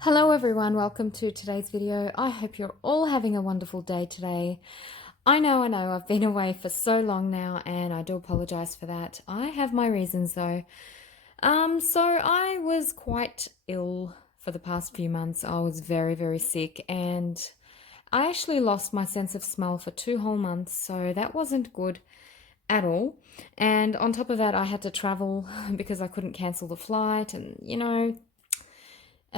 Hello everyone, welcome to today's video. I hope you're all having a wonderful day today. I know, I've been away for so long now and I do apologize for that. I have my reasons though. So I was quite ill for the past few months. I was very sick and I actually lost my sense of smell for 2 whole months, so that wasn't good at all. And on top of that, I had to travel because I couldn't cancel the flight and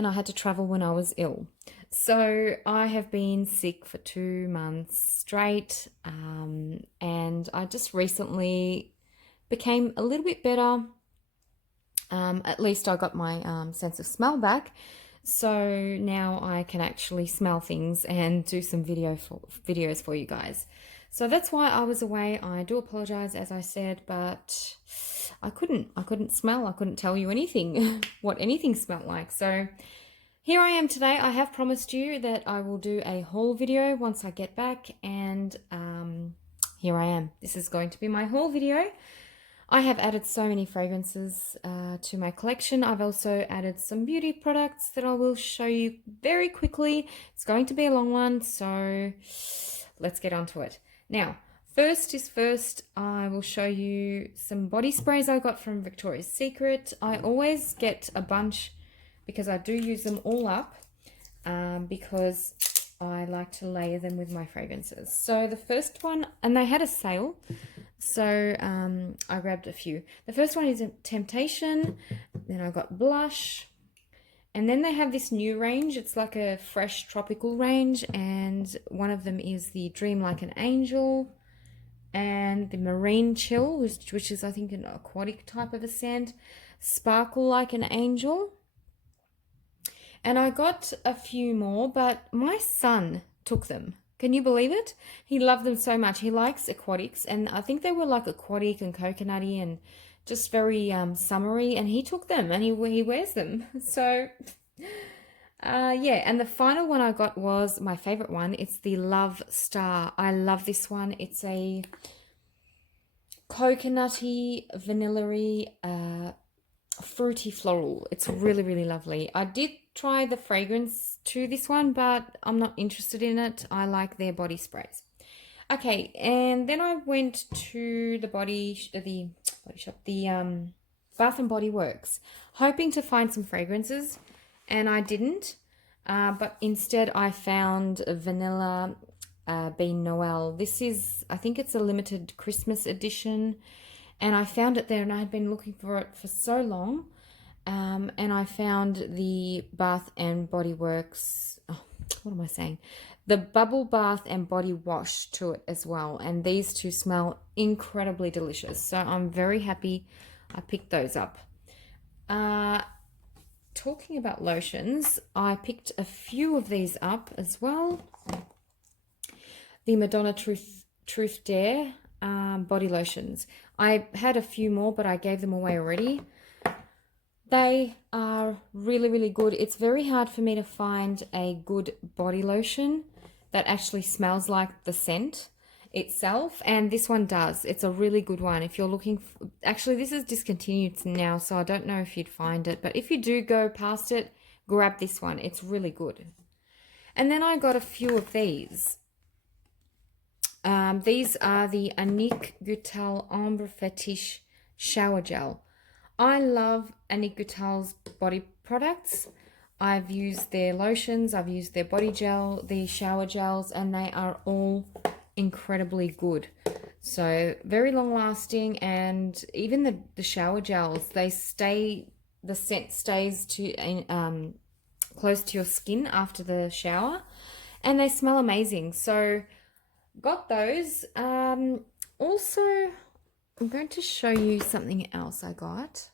I had to travel when I was ill. So I have been sick for 2 months straight, and I just recently became a little bit better. At least I got my sense of smell back. So now I can actually smell things and do some videos for you guys. So that's why I was away. I do apologize, as I said, but I couldn't smell. I couldn't tell you anything, what anything smelled like. So here I am today. I have promised you that I will do a haul video once I get back, and here I am. This is going to be my haul video. I have added so many fragrances to my collection. I've also added some beauty products that I will show you very quickly. It's going to be a long one, so let's get on to it. Now, first is first, I will show you some body sprays I got from Victoria's Secret. I always get a bunch because I do use them all up because I like to layer them with my fragrances. So the first one, and they had a sale, so I grabbed a few. The first one is Temptation, then I got Blush, and then they have this new range. It's like a fresh tropical range, and one of them is the Dream Like an Angel, and the Marine Chill, which is I think an aquatic type of a scent, Sparkle Like an Angel. And I got a few more, but my son took them. Can you believe it? He loved them so much. He likes aquatics, and I think they were like aquatic and coconutty and just very summery, and he took them and he wears them. So yeah, and the final one I got was my favorite one. It's the Love Star. I love this one. It's a coconutty, vanilla-y, fruity floral. It's really lovely. I did try the fragrance to this one, but I'm not interested in it. I like their body sprays. Okay, and then I went to the Bath and Body Works, hoping to find some fragrances, and I didn't. But instead, I found a Vanilla Bean Noel. This is, I think it's a limited Christmas edition, and I found it there, and I had been looking for it for so long. And I found the Bath and Body Works, what am I saying? The Bubble Bath and Body Wash to it as well. And these two smell incredibly delicious. So I'm very happy I picked those up. Talking about lotions, I picked a few of these up as well. The Madonna Truth Dare body lotions. I had a few more, but I gave them away already. They are really good. It's very hard for me to find a good body lotion that actually smells like the scent itself, and this one does. It's a really good one. If you're looking for, actually this is discontinued now, so I don't know if you'd find it, but if you do go past it, grab this one. It's really good. And then I got a few of these. These are the Annick Goutal Ambre Fetiche Shower Gel. I love Annick Goutal's body products. I've used their lotions, I've used their body gel, the shower gels, and they are all incredibly good. So very long lasting, and even the shower gels, the scent stays to close to your skin after the shower, and they smell amazing. So got those. Also, I'm going to show you something else I got.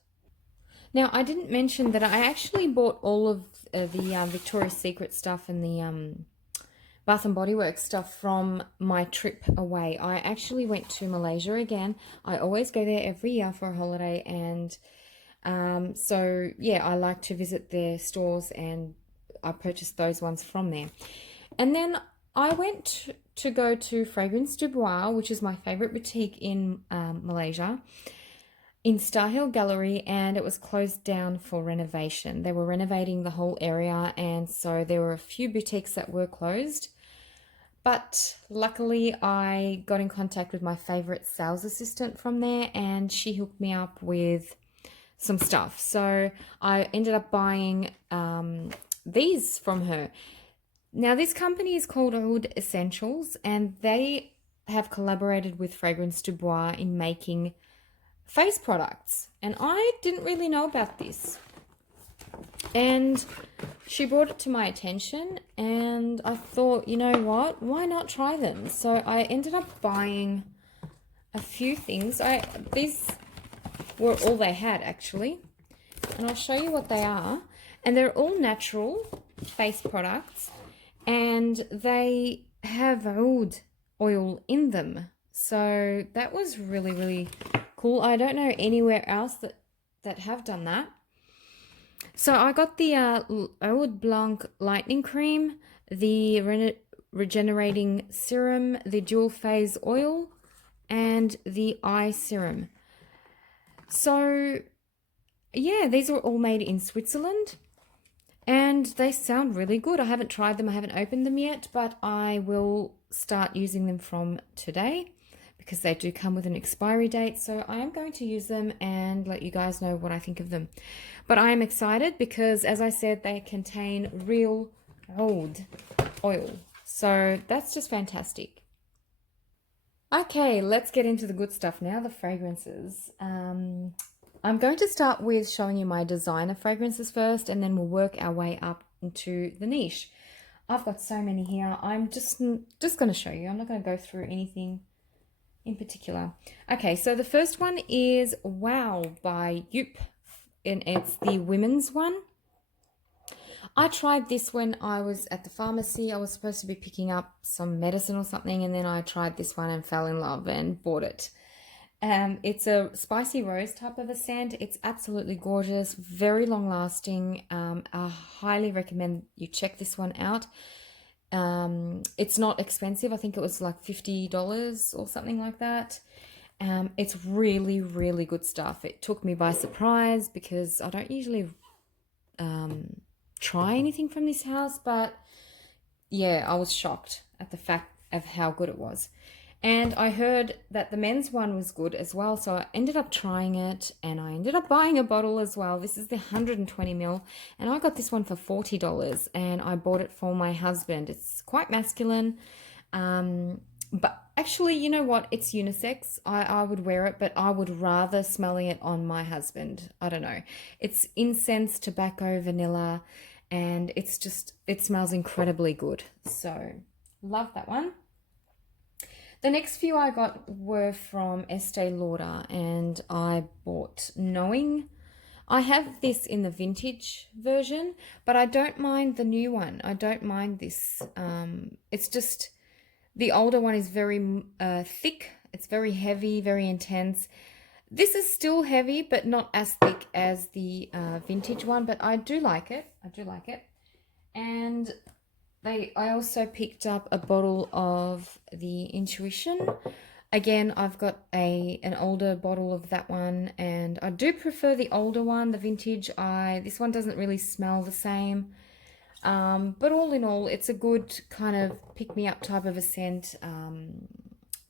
Now, I didn't mention that I actually bought all of the Victoria's Secret stuff and the Bath and Body Works stuff from my trip away. I actually went to Malaysia again. I always go there every year for a holiday, and so yeah, I like to visit their stores, and I purchased those ones from there. And then I went to go to Fragrance Du Bois, which is my favorite boutique in Malaysia. in Star Hill Gallery, and it was closed down for renovation. They were renovating the whole area, and so there were a few boutiques that were closed. But luckily, I got in contact with my favorite sales assistant from there, and she hooked me up with some stuff. So I ended up buying these from her. Now, this company is called Oud Essentials, and they have collaborated with Fragrance Du Bois in making face products. And I didn't really know about this. And she brought it to my attention, and I thought, you know what, why not try them? So I ended up buying a few things. These were all they had, actually, and I'll show you what they are. And they're all natural face products, and they have oud oil in them. So that was really, really cool. I don't know anywhere else that have done that. So I got the Oud Blanc Lightening Cream, the Regenerating Serum, the Dual Phase Oil, and the Eye Serum. So, yeah, these are all made in Switzerland, and they sound really good. I haven't tried them, I haven't opened them yet, but I will start using them from today, because they do come with an expiry date. So I am going to use them and let you guys know what I think of them. But I am excited because, as I said, they contain real oud oil. So that's just fantastic. Okay, let's get into the good stuff now, the fragrances. I'm going to start with showing you my designer fragrances first, and then we'll work our way up into the niche. I've got so many here. I'm just going to show you. I'm not going to go through anything in particular. Okay, so the first one is Wow by Joop, and it's the women's one. I tried this when I was at the pharmacy. I was supposed to be picking up some medicine or something, and then I tried this one and fell in love and bought it. It's a spicy rose type of a scent. It's absolutely gorgeous, very long lasting. I highly recommend you check this one out. It's not expensive. I think it was like $50 or something like that. It's really, really good stuff. It took me by surprise because I don't usually try anything from this house, but yeah, I was shocked at the fact of how good it was. And I heard that the men's one was good as well, so I ended up trying it, and I ended up buying a bottle as well. This is the 120ml, and I got this one for $40, and I bought it for my husband. It's quite masculine, but actually, you know what? It's unisex. I would wear it, but I would rather smelling it on my husband. I don't know. It's incense, tobacco, vanilla, and it smells incredibly good. So, love that one. The next few I got were from Estee Lauder, and I bought Knowing. I have this in the vintage version, but I don't mind the new one. I don't mind this. It's just the older one is very thick. It's very heavy, very intense. This is still heavy, but not as thick as the vintage one, but I do like it. I do like it. And I also picked up a bottle of the Intuition. Again, I've got an older bottle of that one, and I do prefer the older one, the vintage. This one doesn't really smell the same, but all in all, it's a good kind of pick-me-up type of a scent.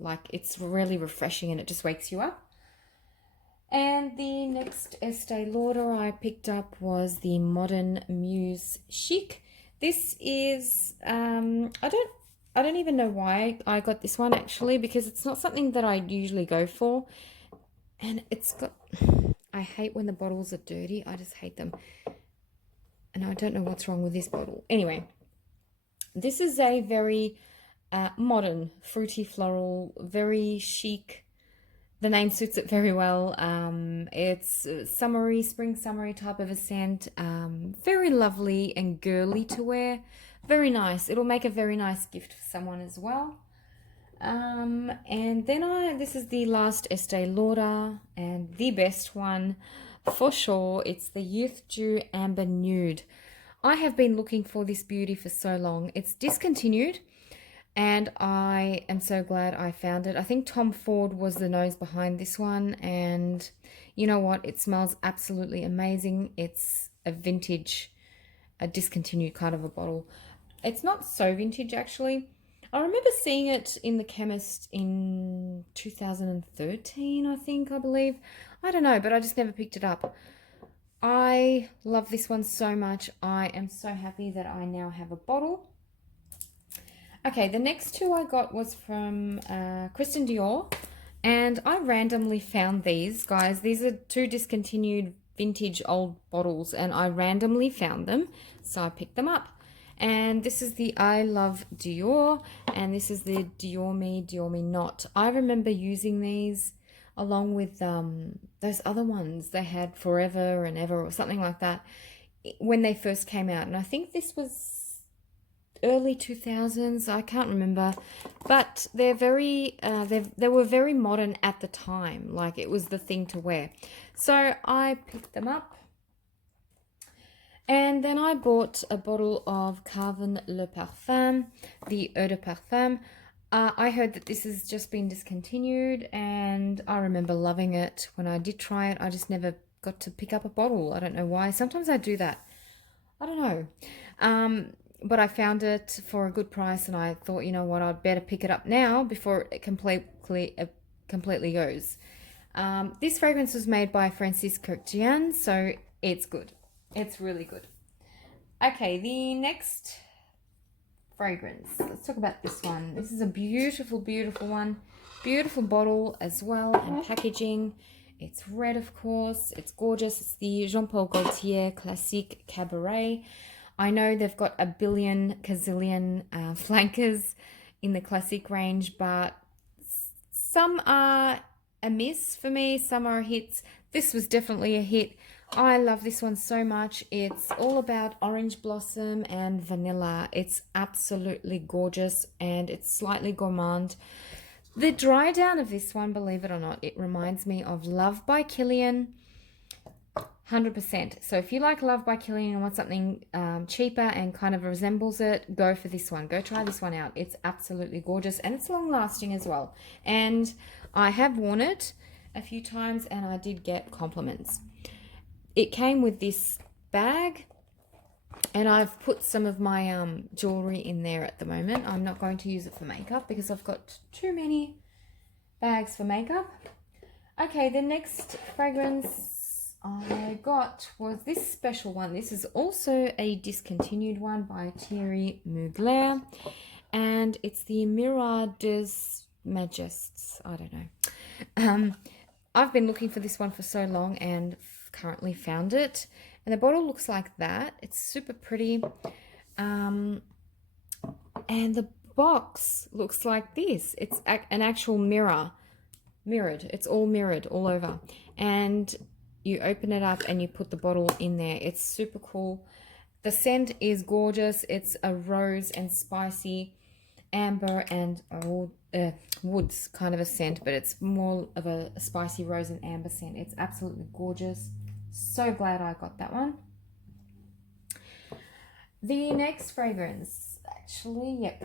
Like, it's really refreshing, and it just wakes you up. And the next Estee Lauder I picked up was the Modern Muse Chic. This is, I don't even know why I got this one, actually, because it's not something that I usually go for. And it's got, I hate when the bottles are dirty. I just hate them. And I don't know what's wrong with this bottle. Anyway, this is a very modern, fruity floral, very chic. The name suits it very well. It's summery, spring summery type of a scent. Very lovely and girly to wear. Very nice. It'll make a very nice gift for someone as well. And then this is the last Estee Lauder, and the best one for sure. It's the Youth Dew Amber Nude. I have been looking for this beauty for so long. It's discontinued. and I am so glad I found it. I think Tom Ford was the nose behind this one, and you know what? It smells absolutely amazing. It's a vintage, a discontinued kind of a bottle. It's not so vintage actually. I remember seeing it in the chemist in 2013, I believe. I don't know, but I just never picked it up. I love this one so much. I am so happy that I now have a bottle. Okay, the next two I got was from Christian Dior, and I randomly found these, guys. These are two discontinued vintage old bottles, and I randomly found them, so I picked them up. And this is the I Love Dior, and this is the Dior Me Not. I remember using these along with those other ones they had, Forever and Ever or something like that, when they first came out. And I think this was early 2000s, I can't remember, but they're very they were very modern at the time, like it was the thing to wear. So I picked them up, and then I bought a bottle of Carven Le Parfum, the Eau de Parfum. I heard that this has just been discontinued, and I remember loving it when I did try it. I just never got to pick up a bottle. I don't know why. Sometimes I do that. I don't know. But I found it for a good price, and I thought, you know what, I'd better pick it up now before it completely goes. This fragrance was made by Francis Kurkdjian, so it's good. It's really good. Okay, the next fragrance. Let's talk about this one. This is a beautiful, beautiful one. Beautiful bottle as well, and packaging. It's red, of course. It's gorgeous. It's the Jean Paul Gaultier Classique Cabaret. I know they've got a gazillion flankers in the classic range, but some are a miss for me, some are hits. This was definitely a hit. I love this one so much. It's all about orange blossom and vanilla. It's absolutely gorgeous, and it's slightly gourmand. The dry down of this one, believe it or not, it reminds me of Love by Kilian. 100%. So if you like Love by Kilian and want something cheaper and kind of resembles it, go for this one. Go try this one out. It's absolutely gorgeous, and it's long lasting as well. And I have worn it a few times, and I did get compliments. It came with this bag, and I've put some of my jewelry in there at the moment. I'm not going to use it for makeup because I've got too many bags for makeup. Okay, the next fragrance I got was this special one. This is also a discontinued one by Thierry Mugler, and it's the Mirror des Majestes. I don't know. I've been looking for this one for so long and currently found it, and the bottle looks like that. It's super pretty, and the box looks like this. It's an actual mirrored. It's all mirrored all over, and you open it up and you put the bottle in there. It's super cool. The scent is gorgeous. It's a rose and spicy amber and woods kind of a scent, but it's more of a spicy rose and amber scent. It's absolutely gorgeous. So glad I got that one. The next fragrance, actually, yep,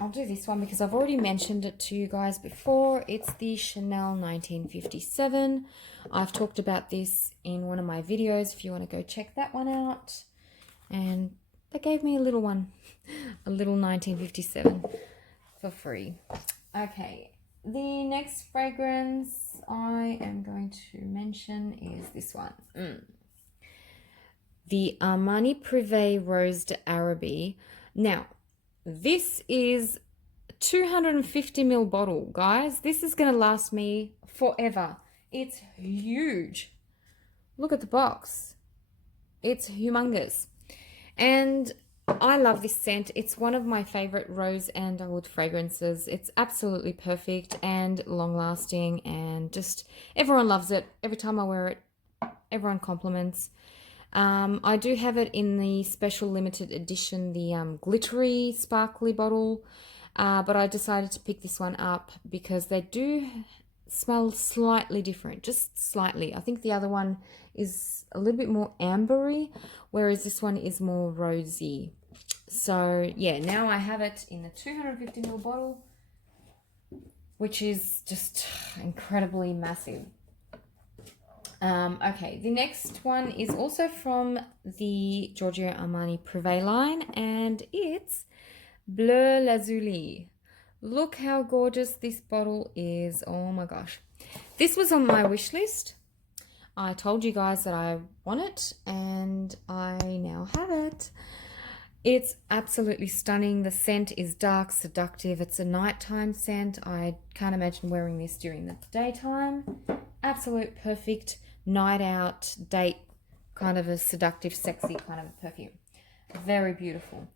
I'll do this one because I've already mentioned it to you guys before. It's the Chanel 1957. I've talked about this in one of my videos if you want to go check that one out. And they gave me a little one, a little 1957 for free. Okay, the next fragrance I am going to mention is this one. The Armani Prive Rose d'Arabi. Now, this is a 250 ml bottle, guys. This is going to last me forever. It's huge. Look at the box. It's humongous. And I love this scent. It's one of my favorite rose and oud fragrances. It's absolutely perfect and long lasting, and just everyone loves it. Every time I wear it, everyone compliments. I do have it in the special limited edition, the glittery sparkly bottle, but I decided to pick this one up because they do smell slightly different, just slightly. I think the other one is a little bit more ambery, whereas this one is more rosy. So yeah, now I have it in the 250ml bottle, which is just incredibly massive. Okay, the next one is also from the Giorgio Armani Prive line, and it's Bleu Lazuli. Look how gorgeous this bottle is. Oh my gosh. This was on my wish list. I told you guys that I want it, and I now have it. It's absolutely stunning. The scent is dark, seductive. It's a nighttime scent. I can't imagine wearing this during the daytime. Absolute perfect night out, date, kind of a seductive, sexy kind of perfume. Very beautiful.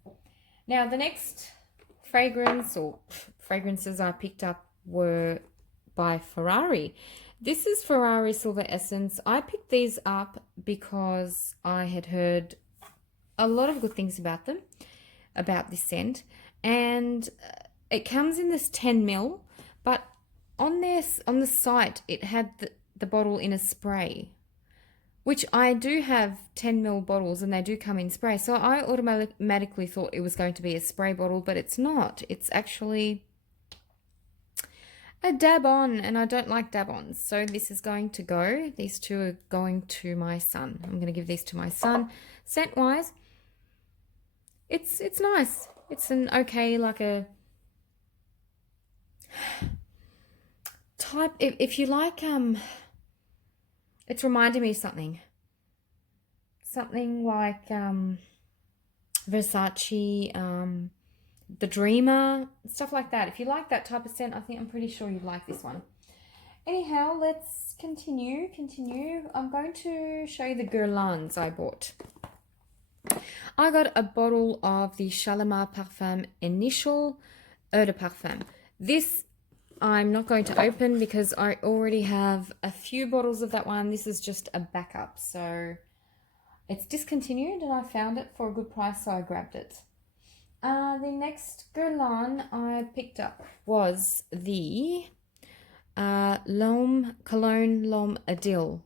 Now, the next fragrance or fragrances I picked up were by Ferrari. This is Ferrari Silver Essence. I picked these up because I had heard a lot of good things about them, about this scent, and it comes in this 10ml, but on the site it had the bottle in a spray, which I do have 10ml bottles and they do come in spray, so I automatically thought it was going to be a spray bottle, but it's not. It's actually a dab on, and I don't like dab ons, so this is going to go. These two are going to my son. I'm going to give these to my son. Scent wise, it's nice. It's an okay, like a type. If you like, it's reminding me of something like Versace, the Dreamer, stuff like that. If you like that type of scent, I'm pretty sure you'd like this one. Anyhow, let's continue. I'm going to show you the Guerlains I bought. I got a bottle of the Shalimar Parfum Initial Eau de Parfum. This I'm not going to open because I already have a few bottles of that one. This is just a backup. So it's discontinued and I found it for a good price, so I grabbed it. The next Guerlain I picked up was the Lom Cologne Lom Adil.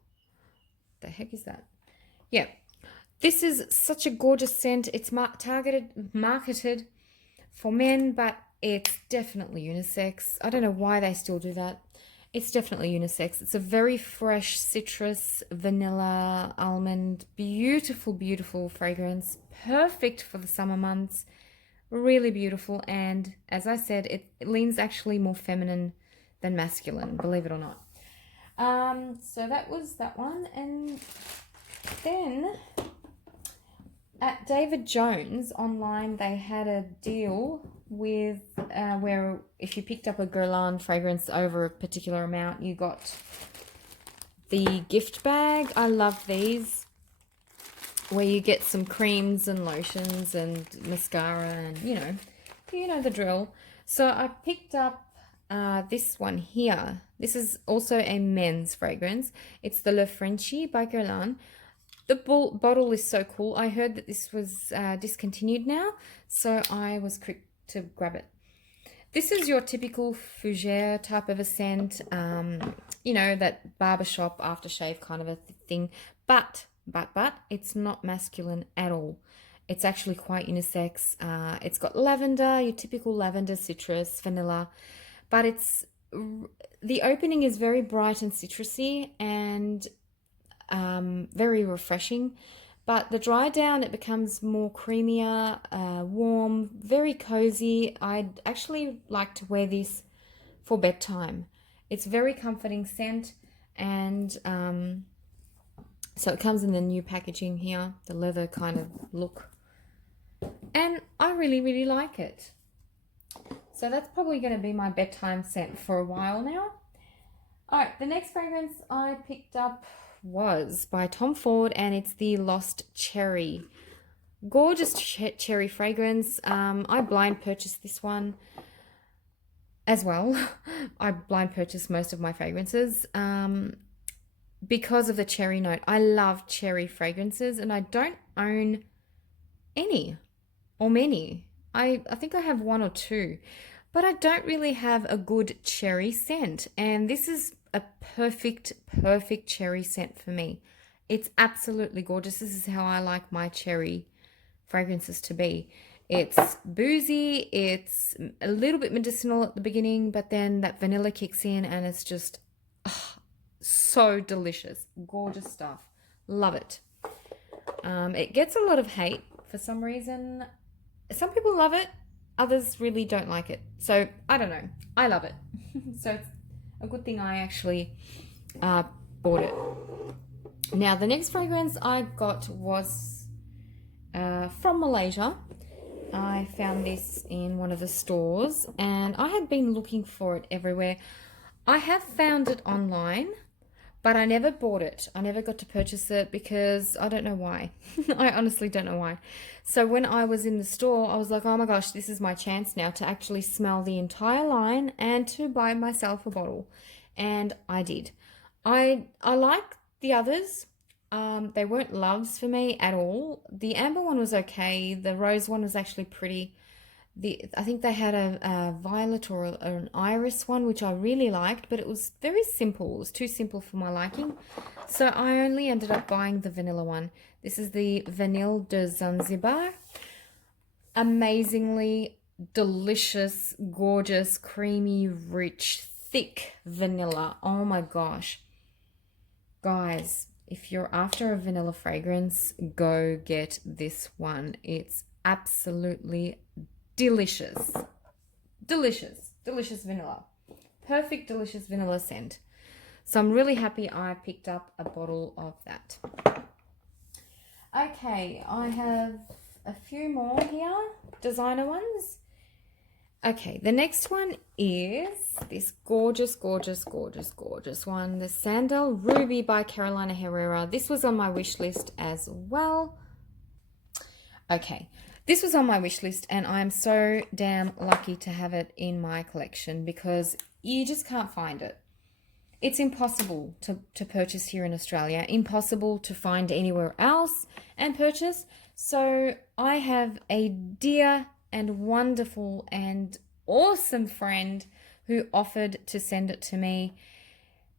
The heck is that? Yeah. This is such a gorgeous scent. It's marketed for men, but it's definitely unisex. I don't know why they still do that. It's definitely unisex. It's a very fresh citrus, vanilla, almond, beautiful, beautiful fragrance. Perfect for the summer months. Really beautiful. And as I said, it leans actually more feminine than masculine, believe it or not. So that was that one. And then at David Jones online, they had a deal with where if you picked up a Guerlain fragrance over a particular amount, you got the gift bag. I love these, where you get some creams and lotions and mascara and you know the drill. So I picked up this one here. This is also a men's fragrance. It's the Le Frenchie by Guerlain. The bottle is so cool. I heard that this was discontinued now, so I was quick to grab it. This is your typical fougere type of a scent, you know, that barbershop aftershave kind of a thing, but it's not masculine at all. It's actually quite unisex. It's got lavender, your typical lavender, citrus, vanilla, but the opening is very bright and citrusy and very refreshing, but the dry down, it becomes more creamier, warm, very cozy. I'd actually like to wear this for bedtime. It's very comforting scent, and so it comes in the new packaging here, the leather kind of look, and I really like it. So that's probably going to be my bedtime scent for a while now. All right, the next fragrance I picked up was by Tom Ford, and it's the Lost Cherry. Gorgeous cherry fragrance. I blind purchased this one as well. I blind purchased most of my fragrances because of the cherry note. I love cherry fragrances, and I don't own any or many. I think I have one or two, but I don't really have a good cherry scent, and this is a perfect cherry scent for me. It's absolutely gorgeous. This is how I like my cherry fragrances to be. It's boozy, it's a little bit medicinal at the beginning, but then that vanilla kicks in and it's just so delicious. Gorgeous stuff. Love it. It gets a lot of hate for some reason. Some people love it, others really don't like it. So I don't know. I love it. So it's a good thing I actually bought it. Now the next fragrance I got was from Malaysia. I found this in one of the stores and I had been looking for it everywhere. I have found it online, but I never bought it. I never got to purchase it because I don't know why. I honestly don't know why. So when I was in the store, I was like, oh my gosh, this is my chance now to actually smell the entire line and to buy myself a bottle. And I did. I like the others. They weren't loves for me at all. The amber one was okay. The rose one was actually pretty. I think they had a violet or an iris one, which I really liked, but it was very simple. It was too simple for my liking. So I only ended up buying the vanilla one. This is the Vanille de Zanzibar. Amazingly delicious, gorgeous, creamy, rich, thick vanilla. Oh my gosh. Guys, if you're after a vanilla fragrance, go get this one. It's absolutely delicious. Delicious. Delicious vanilla. Perfect delicious vanilla scent. So I'm really happy I picked up a bottle of that. Okay, I have a few more here. Designer ones. Okay, the next one is this gorgeous, gorgeous, gorgeous, gorgeous one. The Sandal Ruby by Carolina Herrera. This was on my wish list as well. Okay, this was on my wish list and I'm so damn lucky to have it in my collection because you just can't find it. It's impossible to purchase here in Australia. Impossible to find anywhere else and purchase. So I have a dear and wonderful and awesome friend who offered to send it to me.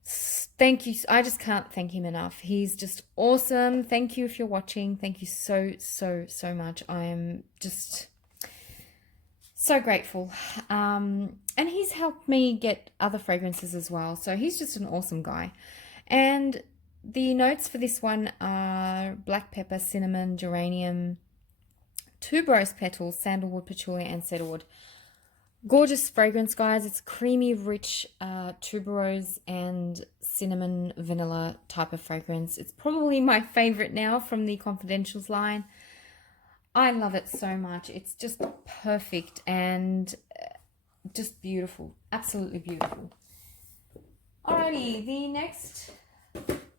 Thank you. I just can't thank him enough. He's just awesome. Thank you if you're watching. Thank you so, so, so much. I am just so grateful. And he's helped me get other fragrances as well. So he's just an awesome guy. And the notes for this one are black pepper, cinnamon, geranium, tuberose petals, sandalwood, patchouli, and cedarwood. Gorgeous fragrance, guys. It's creamy, rich tuberose and cinnamon vanilla type of fragrance. It's probably my favorite now from the Confidentials line. I love it so much. It's just perfect and just beautiful. Absolutely beautiful. Alrighty, the next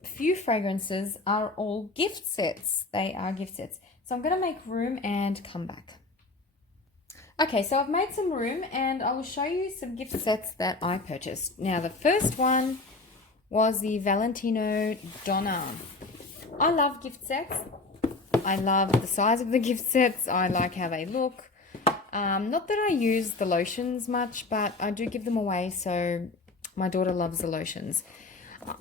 few fragrances are all gift sets. They are gift sets. So I'm going to make room and come back. Okay, so I've made some room and I will show you some gift sets that I purchased. Now, the first one was the Valentino Donna. I love gift sets. I love the size of the gift sets. I like how they look. Not that I use the lotions much, but I do give them away, so my daughter loves the lotions.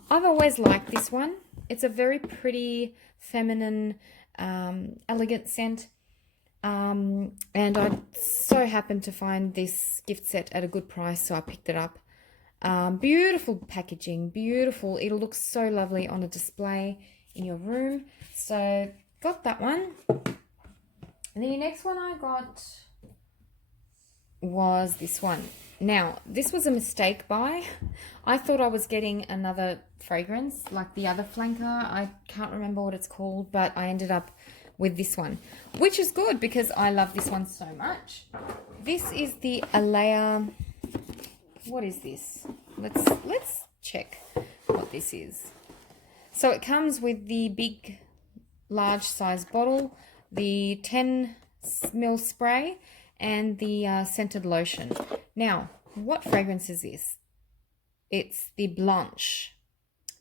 I've always liked this one. It's a very pretty, feminine, elegant scent. And I so happened to find this gift set at a good price, so I picked it up. Beautiful packaging, beautiful. It looks so lovely on a display in your room. So got that one. And the next one I got was this one. Now, this was a mistake buy. I thought I was getting another fragrance like the other flanker. I can't remember what it's called, but I ended up with this one, which is good because I love this one so much. This is the Alea. What is this? Let's check what this is. So it comes with the big, large size bottle, the 10 ml spray, and the scented lotion. Now, what fragrance is this? It's the Blanche.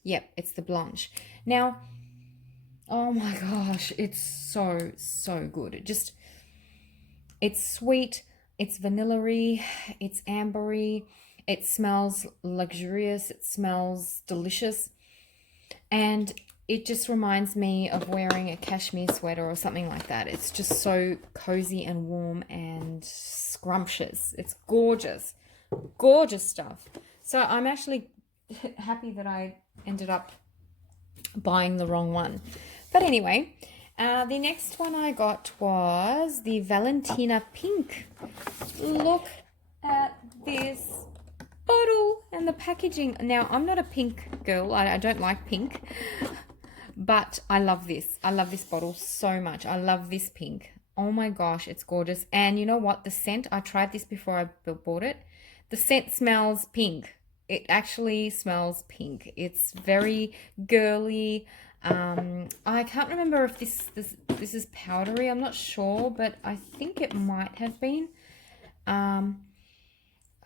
Yep, it's the Blanche. Now, oh my gosh, it's so, so good. It's sweet, it's vanilla-y, it's ambery, it smells luxurious, it smells delicious. And it just reminds me of wearing a cashmere sweater or something like that. It's just so cozy and warm and scrumptious. It's gorgeous. Gorgeous stuff. So I'm actually happy that I ended up buying the wrong one. But anyway, the next one I got was the Valentina Pink. Look at this bottle and the packaging. Now, I'm not a pink girl. I don't like pink. But I love this. I love this bottle so much. I love this pink. Oh my gosh, it's gorgeous. And you know what? The scent, I tried this before I bought it. The scent smells pink. It actually smells pink. It's very girly. I can't remember if this is powdery. I'm not sure, but I think it might have been. I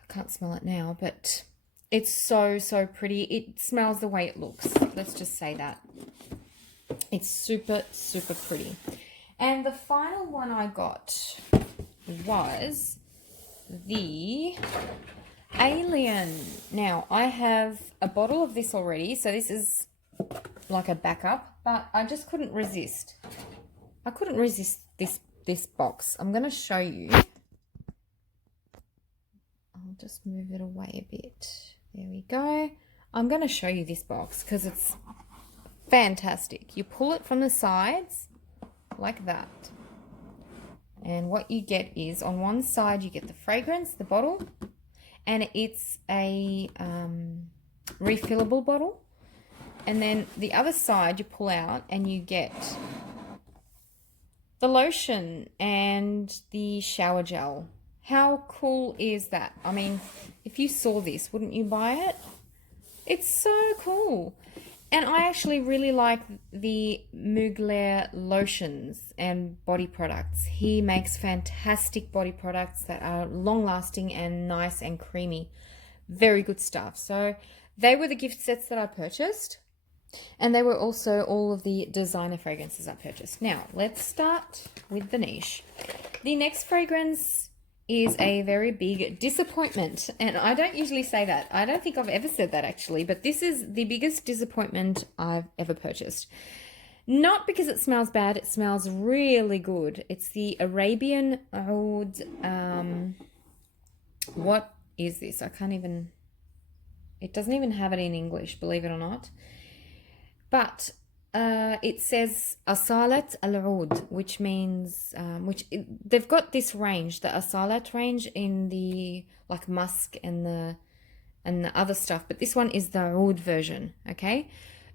can't smell it now, but it's so, so pretty. It smells the way it looks. Let's just say that. It's super, super pretty. And the final one I got was the Alien. Now, I have a bottle of this already, so this is like a backup, but I just couldn't resist. I couldn't resist this box. I'm going to show you. I'll just move it away a bit. There we go. I'm going to show you this box because it's fantastic. You pull it from the sides like that. And what you get is on one side you get the fragrance, the bottle, and it's a refillable bottle. And then the other side you pull out and you get the lotion and the shower gel. How cool is that? I mean, if you saw this, wouldn't you buy it? It's so cool. And I actually really like the Mugler lotions and body products. He makes fantastic body products that are long-lasting and nice and creamy. Very good stuff. So they were the gift sets that I purchased. And they were also all of the designer fragrances I purchased. Now, let's start with the niche. The next fragrance is a very big disappointment. And I don't usually say that. I don't think I've ever said that actually. But this is the biggest disappointment I've ever purchased. Not because it smells bad. It smells really good. It's the Arabian Oud. What is this? I can't even... It doesn't even have it in English, believe it or not. But it says Asalat al-Oud, which means, they've got this range, the Asalat range in the like musk and the other stuff. But this one is the Oud version, okay?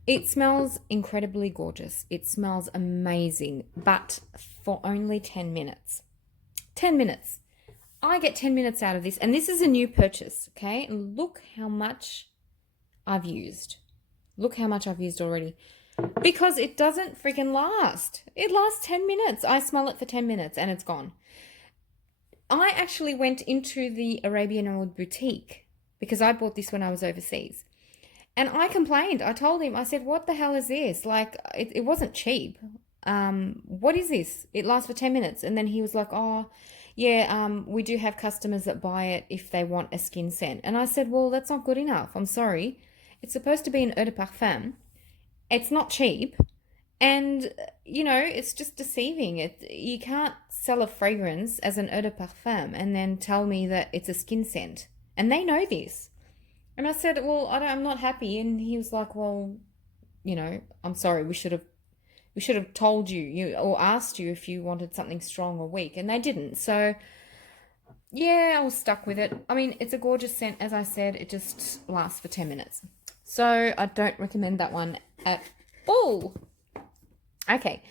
It smells incredibly gorgeous. It smells amazing, but for only 10 minutes. 10 minutes. I get 10 minutes out of this, and this is a new purchase, okay? And look how much I've used. Look how much I've used already. Because it doesn't freaking last. It lasts 10 minutes. I smell it for 10 minutes and it's gone. I actually went into the Arabian Oud boutique because I bought this when I was overseas. And I complained. I told him, I said, what the hell is this? Like, it wasn't cheap. What is this? It lasts for 10 minutes. And then he was like, oh, yeah, we do have customers that buy it if they want a skin scent. And I said, well, that's not good enough. I'm sorry. It's supposed to be an eau de parfum. It's not cheap. And, you know, it's just deceiving. You can't sell a fragrance as an eau de parfum and then tell me that it's a skin scent. And they know this. And I said, well, I'm not happy. And he was like, well, you know, I'm sorry. We should have told you or asked you if you wanted something strong or weak. And they didn't. So, yeah, I was stuck with it. I mean, it's a gorgeous scent. As I said, it just lasts for 10 minutes. So I don't recommend that one at all. Okay,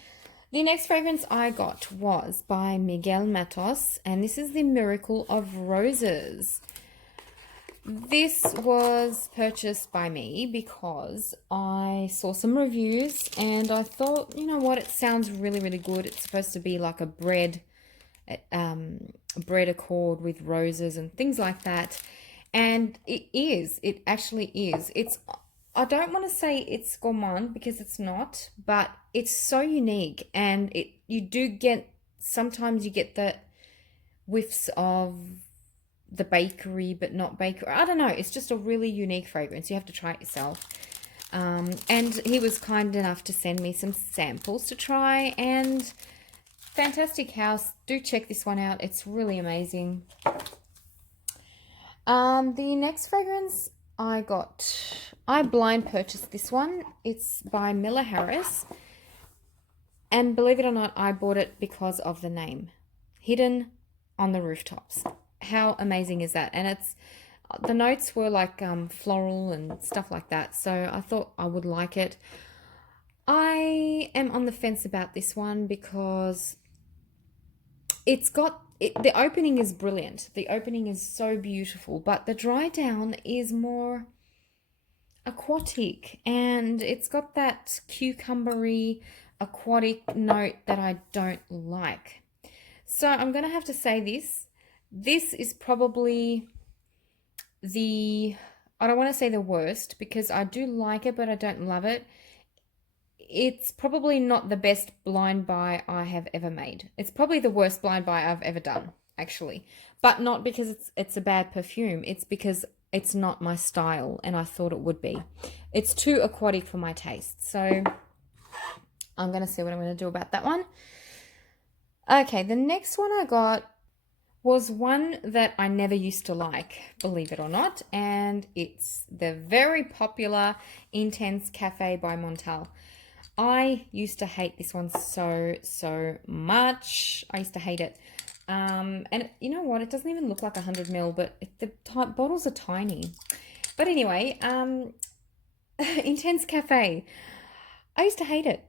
the next fragrance I got was by Miguel Matos, and this is the Miracle of Roses. This was purchased by me because I saw some reviews and I thought, you know what, it sounds really, really good. It's supposed to be like a bread accord with roses and things like that. And it actually is. I don't want to say it's gourmand because it's not, but it's so unique. And sometimes you get the whiffs of the bakery, but not bakery. I don't know. It's just a really unique fragrance. You have to try it yourself. And he was kind enough to send me some samples to try, and fantastic house. Do check this one out. It's really amazing. The next fragrance I blind purchased this one. It's by Miller Harris. And believe it or not, I bought it because of the name. Hidden on the Rooftops. How amazing is that? And the notes were like floral and stuff like that. So I thought I would like it. I am on the fence about this one because the opening is brilliant. The opening is so beautiful, but the dry down is more aquatic, and it's got that cucumbery aquatic note that I don't like. So I'm going to have to say this is probably I don't want to say the worst, because I do like it, but I don't love it. It's probably not the best blind buy I have ever made. It's probably the worst blind buy I've ever done, actually. But not because it's a bad perfume. It's because it's not my style, and I thought it would be. It's too aquatic for my taste. So I'm going to see what I'm going to do about that one. Okay, the next one I got was one that I never used to like, believe it or not. And it's the very popular Intense Cafe by Montel. I used to hate this one so much. I used to hate it. And you know what? It doesn't even look like 100 ml, but the bottles are tiny. But anyway, Intense Cafe. I used to hate it.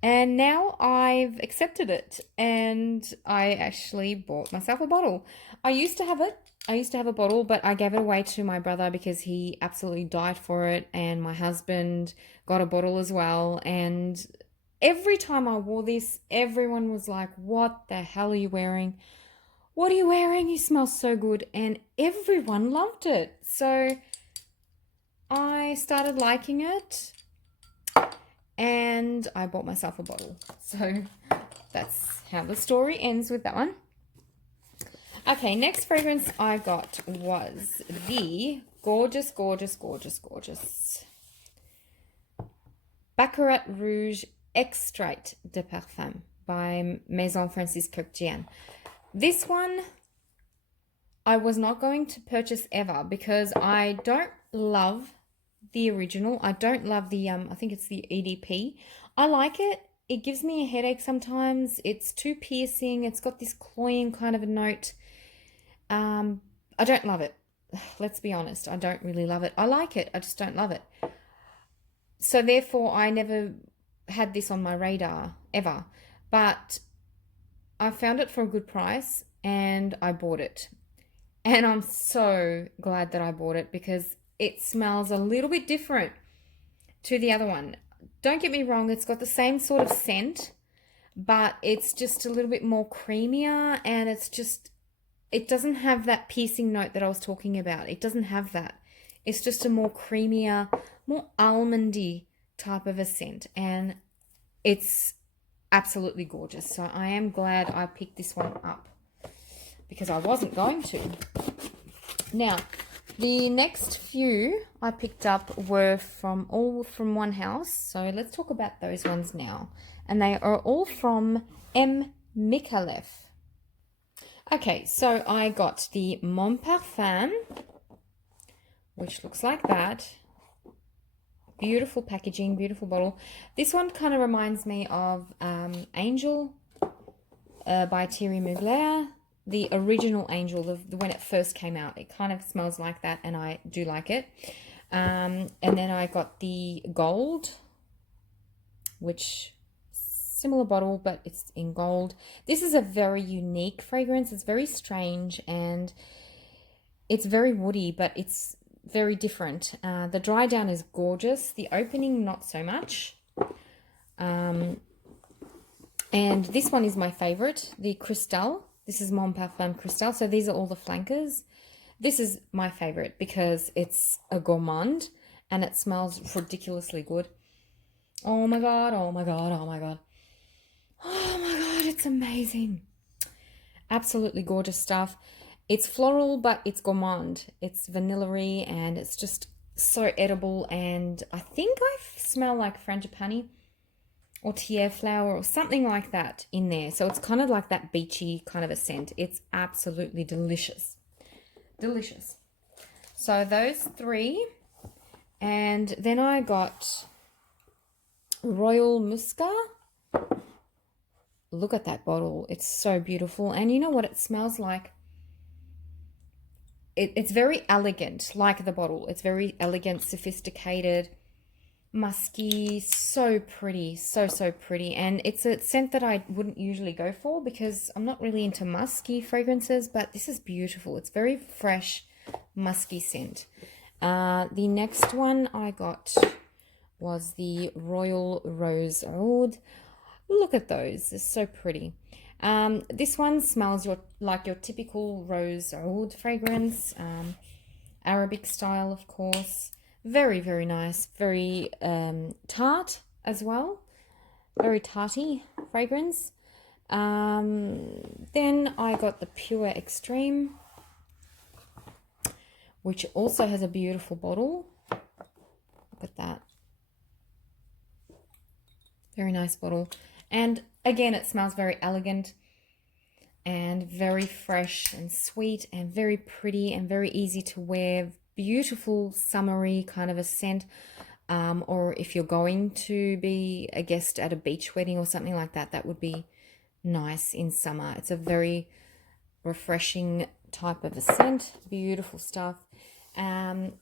And now I've accepted it, and I actually bought myself a bottle. I used to have it. I used to have a bottle, but I gave it away to my brother because he absolutely died for it, and my husband got a bottle as well. And every time I wore this, everyone was like, "What the hell are you wearing? What are you wearing? You smell so good." And everyone loved it. So I started liking it, and I bought myself a bottle. So that's how the story ends with that one. Okay, next fragrance I got was the gorgeous Baccarat Rouge Extrait de Parfum by Maison Francis Kurkdjian. This one I was not going to purchase ever because I don't love the original. I don't love the I think it's the EDP. I like it. It gives me a headache sometimes. It's too piercing. It's got this cloying kind of a note. I don't love it. Let's be honest. I don't really love it. I like it. I just don't love it. So therefore, I never had this on my radar ever. But I found it for a good price and I bought it. And I'm so glad that I bought it because it smells a little bit different to the other one. Don't get me wrong, it's got the same sort of scent, but it's just a little bit more creamier, and it doesn't have that piercing note that I was talking about. It doesn't have that. It's just a more creamier, more almondy type of a scent, and it's absolutely gorgeous. So I am glad I picked this one up because I wasn't going to. Now, the next few I picked up were all from one house. So let's talk about those ones now. And they are all from M. Micallef. Okay, so I got the Mon Parfum, which looks like that. Beautiful packaging, beautiful bottle. This one kind of reminds me of Angel by Thierry Mugler. The original Angel, when it first came out. It kind of smells like that, and I do like it. And then I got the Gold, which similar bottle, but it's in gold. This is a very unique fragrance. It's very strange, and it's very woody, but it's very different. The dry down is gorgeous. The opening, not so much. And this one is my favorite, the Cristal. This is Mon Parfum Cristal. So these are all the flankers. This is my favorite because it's a gourmand and it smells ridiculously good. Oh my God, oh my God, oh my God. Oh my God, it's amazing. Absolutely gorgeous stuff. It's floral, but it's gourmand. It's vanilla-y, and it's just so edible, and I think I smell like frangipani or tier flower or something like that in there. So it's kind of like that beachy kind of a scent. It's absolutely delicious. Delicious. So those three. And then I got Royal Musca. Look at that bottle. It's so beautiful. And you know what it smells like? It's very elegant, like the bottle. It's very elegant, sophisticated, musky, so pretty, so pretty. And it's a scent that I wouldn't usually go for because I'm not really into musky fragrances, but this is beautiful. It's very fresh, musky scent. The next one I got was the Royal Rose Oud. Look at those, they're so pretty. This one smells like your typical rose oud fragrance, Arabic style, of course. Very, very nice, very tart as well, very tarty fragrance. Then I got the Pure Extreme, which also has a beautiful bottle. Look at that. Very nice bottle. And again, it smells very elegant and very fresh and sweet and very pretty and very easy to wear. Beautiful, summery kind of a scent. Or if you're going to be a guest at a beach wedding or something like that, that would be nice in summer. It's a very refreshing type of a scent. Beautiful stuff.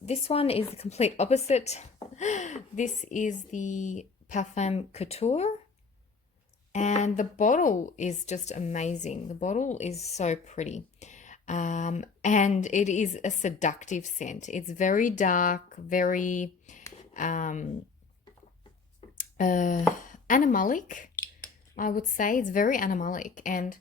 This one is the complete opposite. This is the Parfum Couture. And the bottle is just amazing. The bottle is so pretty. And it is a seductive scent. It's very dark, very animalic, I would say. It's very animalic and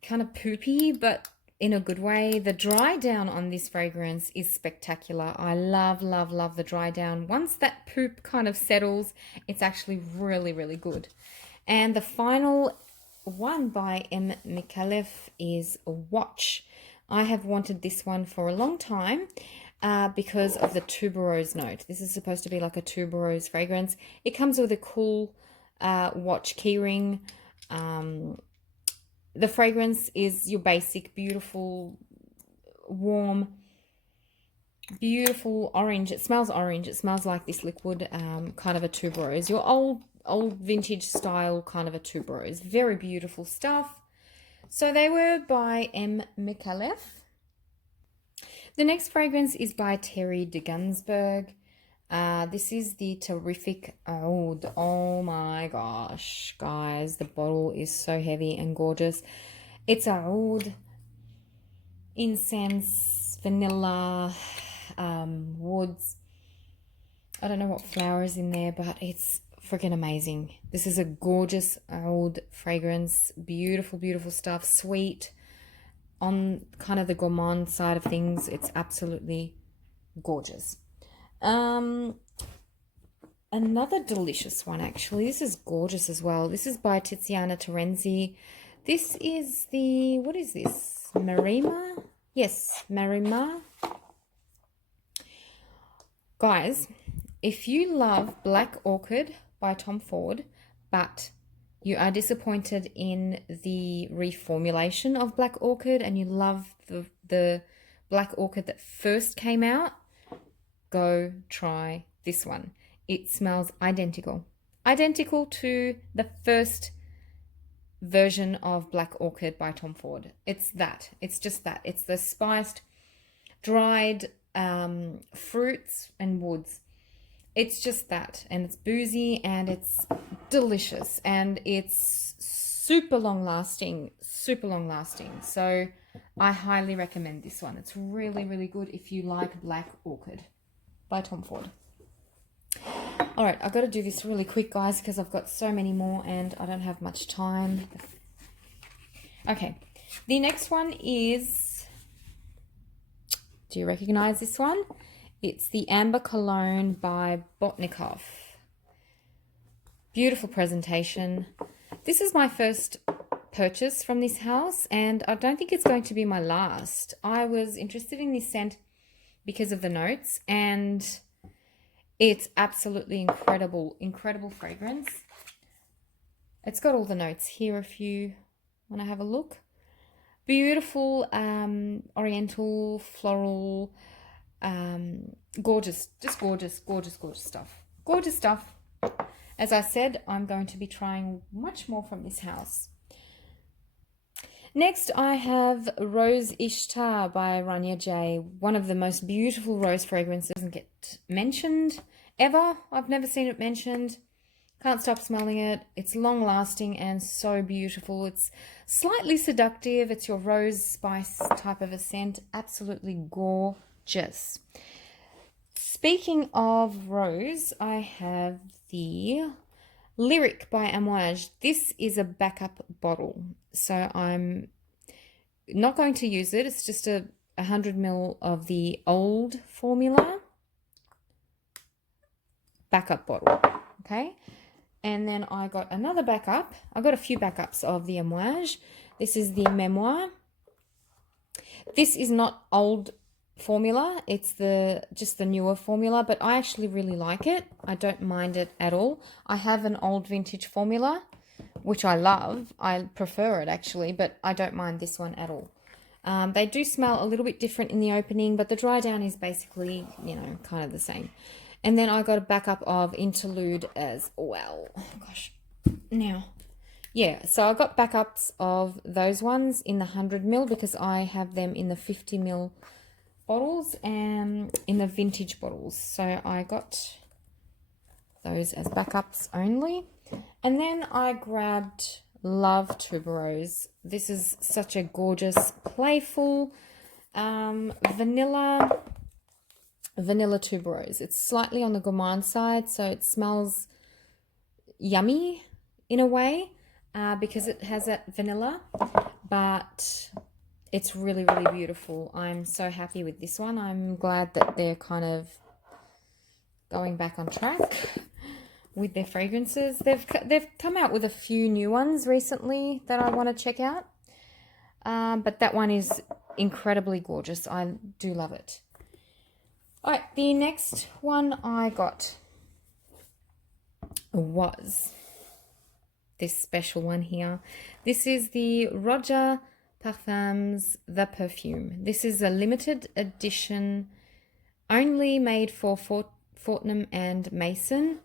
kind of poopy, but in a good way. The dry down on this fragrance is spectacular. I love, love, love the dry down. Once that poop kind of settles, it's actually really, really good. And the final one by M. Micallef is a Watch. I have wanted this one for a long time because of the tuberose note. This is supposed to be like a tuberose fragrance. It comes with a cool watch keyring. The fragrance is your basic, beautiful, warm, beautiful orange. It smells orange. It smells like this liquid kind of a tuberose. Your old vintage style kind of a tuberose. Very beautiful stuff. So they were by M. Micallef. The next fragrance is by Thierry de Gansberg. This is the terrific Oud. Oh my gosh, guys, the bottle is so heavy and gorgeous. It's Oud, incense, vanilla, woods. I don't know what flowers in there, but it's freaking amazing. This is a gorgeous Oud fragrance. Beautiful, beautiful stuff. Sweet, on kind of the gourmand side of things. It's absolutely gorgeous. Another delicious one, actually. This is gorgeous as well. This is by Tiziana Terenzi. This is the, what is this? Marima? Yes, Marima. Guys, if you love Black Orchid by Tom Ford, but you are disappointed in the reformulation of Black Orchid and you love the Black Orchid that first came out, go try this one. It smells identical. Identical to the first version of Black Orchid by Tom Ford. It's that. It's just that. It's the spiced, dried fruits and woods. It's just that. And it's boozy and it's delicious. And it's super long lasting. Super long lasting. So I highly recommend this one. It's really, really good if you like Black Orchid by Tom Ford. All right, I've got to do this really quick, guys, because I've got so many more and I don't have much time. Okay, the next one is, do you recognize this one? It's the Amber Cologne by Botnikov. Beautiful presentation. This is my first purchase from this house and I don't think it's going to be my last. I was interested in this scent because of the notes, and it's absolutely incredible fragrance. It's got all the notes here if you want to have a look. Beautiful, oriental, floral, gorgeous, just gorgeous stuff. Gorgeous stuff. As I said, I'm going to be trying much more from this house. Next, I have Rose Ishtar by Rania J. One of the most beautiful rose fragrances. Doesn't get mentioned ever. I've never seen it mentioned. Can't stop smelling it. It's long lasting and so beautiful. It's slightly seductive. It's your rose spice type of a scent. Absolutely gorgeous. Speaking of rose, I have the Lyric by Amouage. This is a backup bottle, so I'm not going to use it. It's just a 100 ml of the old formula backup bottle, okay? And then I got another backup. I got a few backups of the Amouage. This is the Memoir. This is not old formula. It's just the newer formula, but I actually really like it. I don't mind it at all. I have an old vintage formula, which I love. I prefer it actually, but I don't mind this one at all. They do smell a little bit different in the opening, but the dry down is basically, you know, kind of the same. And then I got a backup of Interlude as well. Oh, gosh. Now, yeah, so I got backups of those ones in the 100 ml because I have them in the 50 ml bottles and in the vintage bottles. So I got those as backups only. And then I grabbed Love Tuberose. This is such a gorgeous, playful vanilla tuberose. It's slightly on the gourmand side, so it smells yummy in a way because it has that vanilla, but it's really beautiful. I'm so happy with this one. I'm glad that they're kind of going back on track with their fragrances. They've come out with a few new ones recently that I want to check out, but that one is incredibly gorgeous. I do love it. All right, the next one I got was this special one here. This is the Roger Parfums The Perfume. This is a limited edition only made for Fortnum and Mason.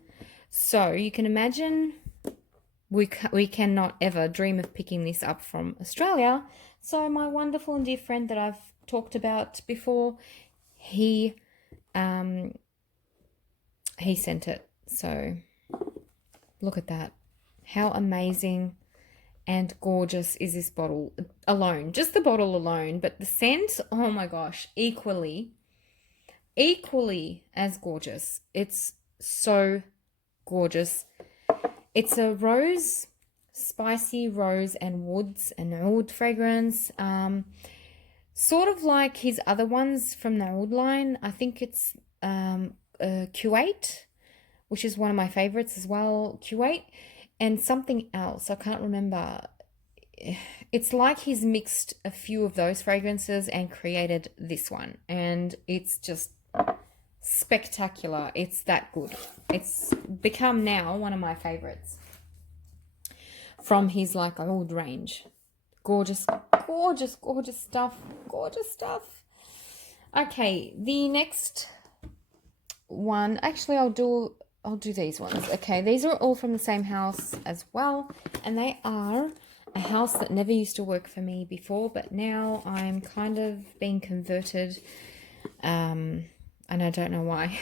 So you can imagine we cannot ever dream of picking this up from Australia. So my wonderful and dear friend that I've talked about before, he sent it. So look at that. How amazing and gorgeous is this bottle alone? Just the bottle alone, but the scent, oh my gosh, equally as gorgeous. It's so gorgeous. It's a rose, spicy rose and woods and oud fragrance. Sort of like his other ones from the Oud line. I think it's Q8, which is one of my favorites as well. Q8 and something else. I can't remember. It's like he's mixed a few of those fragrances and created this one. And it's just spectacular. It's that good. It's become now one of my favorites from his like old range. Gorgeous stuff. Gorgeous stuff. Okay, the next one, actually I'll do these ones. Okay, these are all from the same house as well, and they are a house that never used to work for me before, but now I'm kind of being converted, and I don't know why.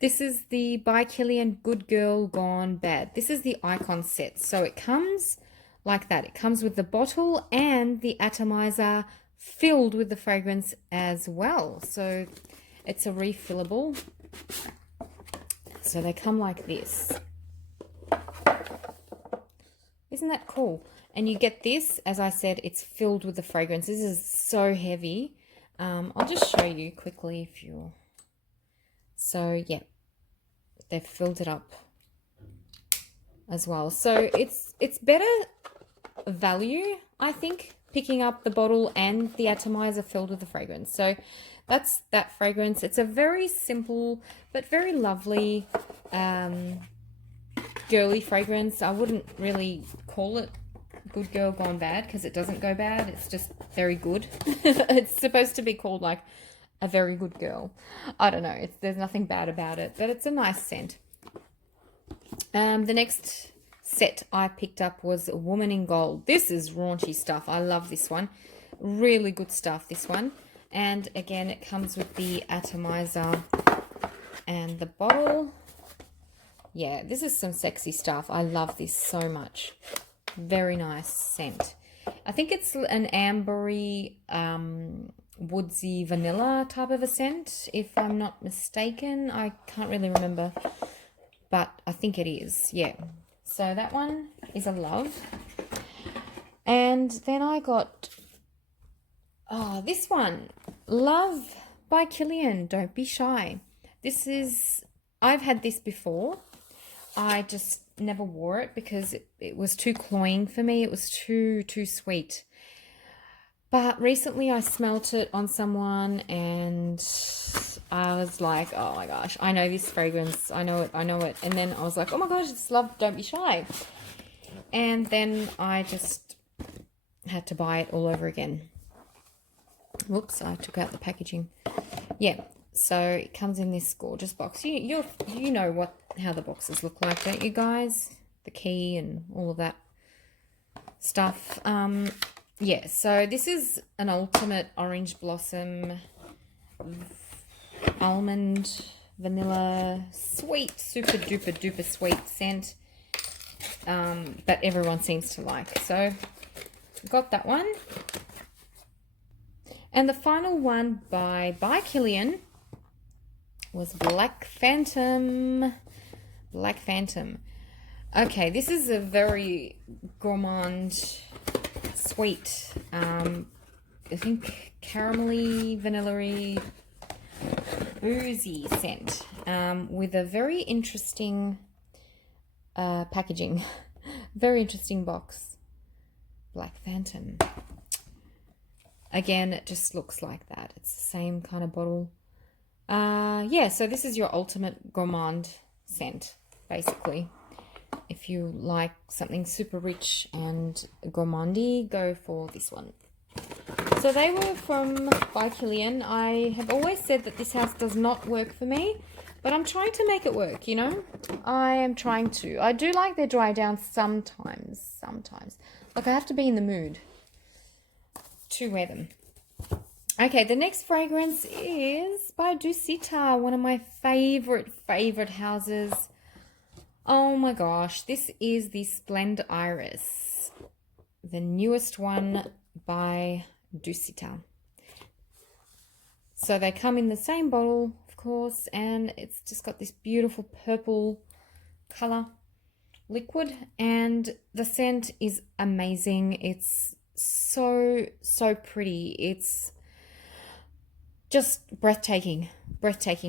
This is the By Kilian Good Girl Gone Bad. This is the Icon set, so it comes like that. It comes with the bottle and the atomizer filled with the fragrance as well. So it's a refillable. So they come like this. Isn't that cool? And you get this, as I said, it's filled with the fragrance. This is so heavy. I'll just show you quickly if you're... So yeah, they've filled it up as well. So it's better value, I think, picking up the bottle and the atomizer filled with the fragrance. So that's that fragrance. It's a very simple but very lovely girly fragrance. I wouldn't really call it good girl gone bad because it doesn't go bad. It's just very good. It's supposed to be called like a very good girl. I don't know. There's nothing bad about it, but it's a nice scent. The next set I picked up was Woman in Gold. This is raunchy stuff. I love this one. Really good stuff, this one. And again, it comes with the atomizer and the bottle. Yeah, this is some sexy stuff. I love this so much. Very nice scent. I think it's an ambery, woodsy vanilla type of a scent, if I'm not mistaken. I can't really remember, but I think it is. Yeah. So that one is a love. And then I got, this one, Love by Kilian, Don't Be Shy. This is, I've had this before. I just never wore it because it was too cloying for me. It was too sweet. But recently I smelt it on someone and I was like, oh my gosh, I know this fragrance. I know it. And then I was like, oh my gosh, it's Love, Don't Be Shy. And then I just had to buy it all over again. Whoops, I took out the packaging. Yeah, so it comes in this gorgeous box. You know how the boxes look like, don't you guys? The key and all of that stuff. Yeah, so this is an ultimate orange blossom, almond, vanilla, sweet, super duper duper sweet scent that everyone seems to like. So got that one. And the final one by Kilian was Black Phantom. Black Phantom. Okay, this is a very gourmand, sweet, I think caramelly, vanilla-y, boozy scent with a very interesting packaging. Very interesting box. Black Phantom. Again, it just looks like that. It's the same kind of bottle. Yeah, so this is your ultimate gourmand scent, basically. If you like something super rich and gourmandy, go for this one. So they were by Kilian. I have always said that this house does not work for me, but I'm trying to make it work, you know? I am trying to. I do like their dry down sometimes. Like I have to be in the mood to wear them. Okay, the next fragrance is by Dusita, one of my favorite houses. Oh my gosh, this is the Splendor Iris, the newest one by Dusita. So they come in the same bottle, of course, and it's just got this beautiful purple color liquid, and the scent is amazing. It's so pretty. It's just breathtaking.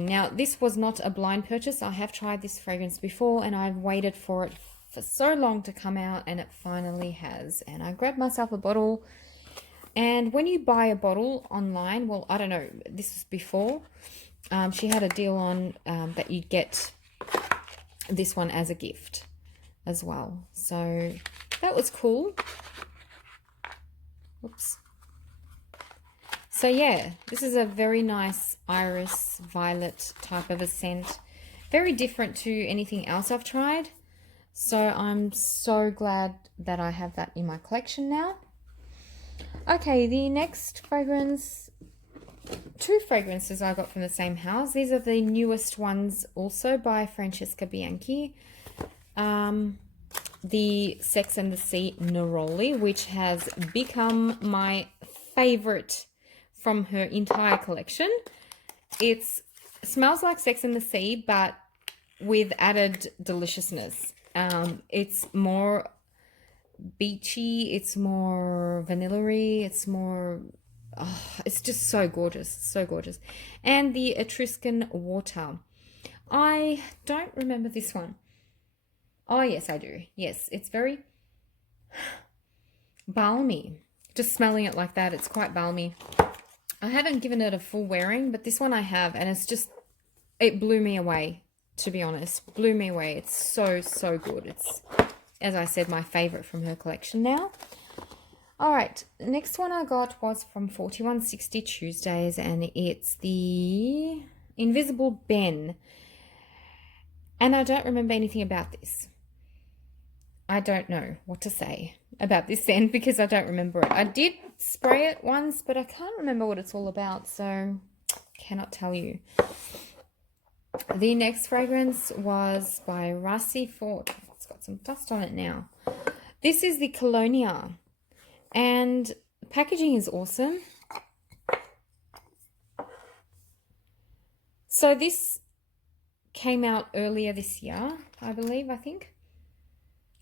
Now, this was not a blind purchase. I have tried this fragrance before and I've waited for it for so long to come out, and it finally has. And I grabbed myself a bottle, and when you buy a bottle online, well, I don't know, this was before, she had a deal on that you'd get this one as a gift as well. So that was cool. Oops. So yeah, this is a very nice iris violet type of a scent. Very different to anything else I've tried. So I'm so glad that I have that in my collection now. Okay, the next fragrance, two fragrances I got from the same house. These are the newest ones also by Francesca Bianchi. The Sex and the Sea Neroli, which has become my favorite from her entire collection. It smells like Sex and the Sea, but with added deliciousness. It's more beachy, it's more vanilla-y, it's more, it's just so gorgeous, And the Etruscan Water. I don't remember this one. Oh, yes, I do. Yes, it's very balmy. Just smelling it like that, it's quite balmy. I haven't given it a full wearing, but this one I have, and it's just, it blew me away, to be honest. Blew me away. It's so, so good. It's, as I said, my favorite from her collection now. All right, next one I got was from 4160 Tuesdays, and it's the Invisible Ben. And I don't remember anything about this. I don't know what to say about this scent because I don't remember it. I did spray it once, but I can't remember what it's all about, so cannot tell you. The next fragrance was by Rassi Fort. It's got some dust on it now. This is the Colonia, and packaging is awesome. So this came out earlier this year, I believe, I think.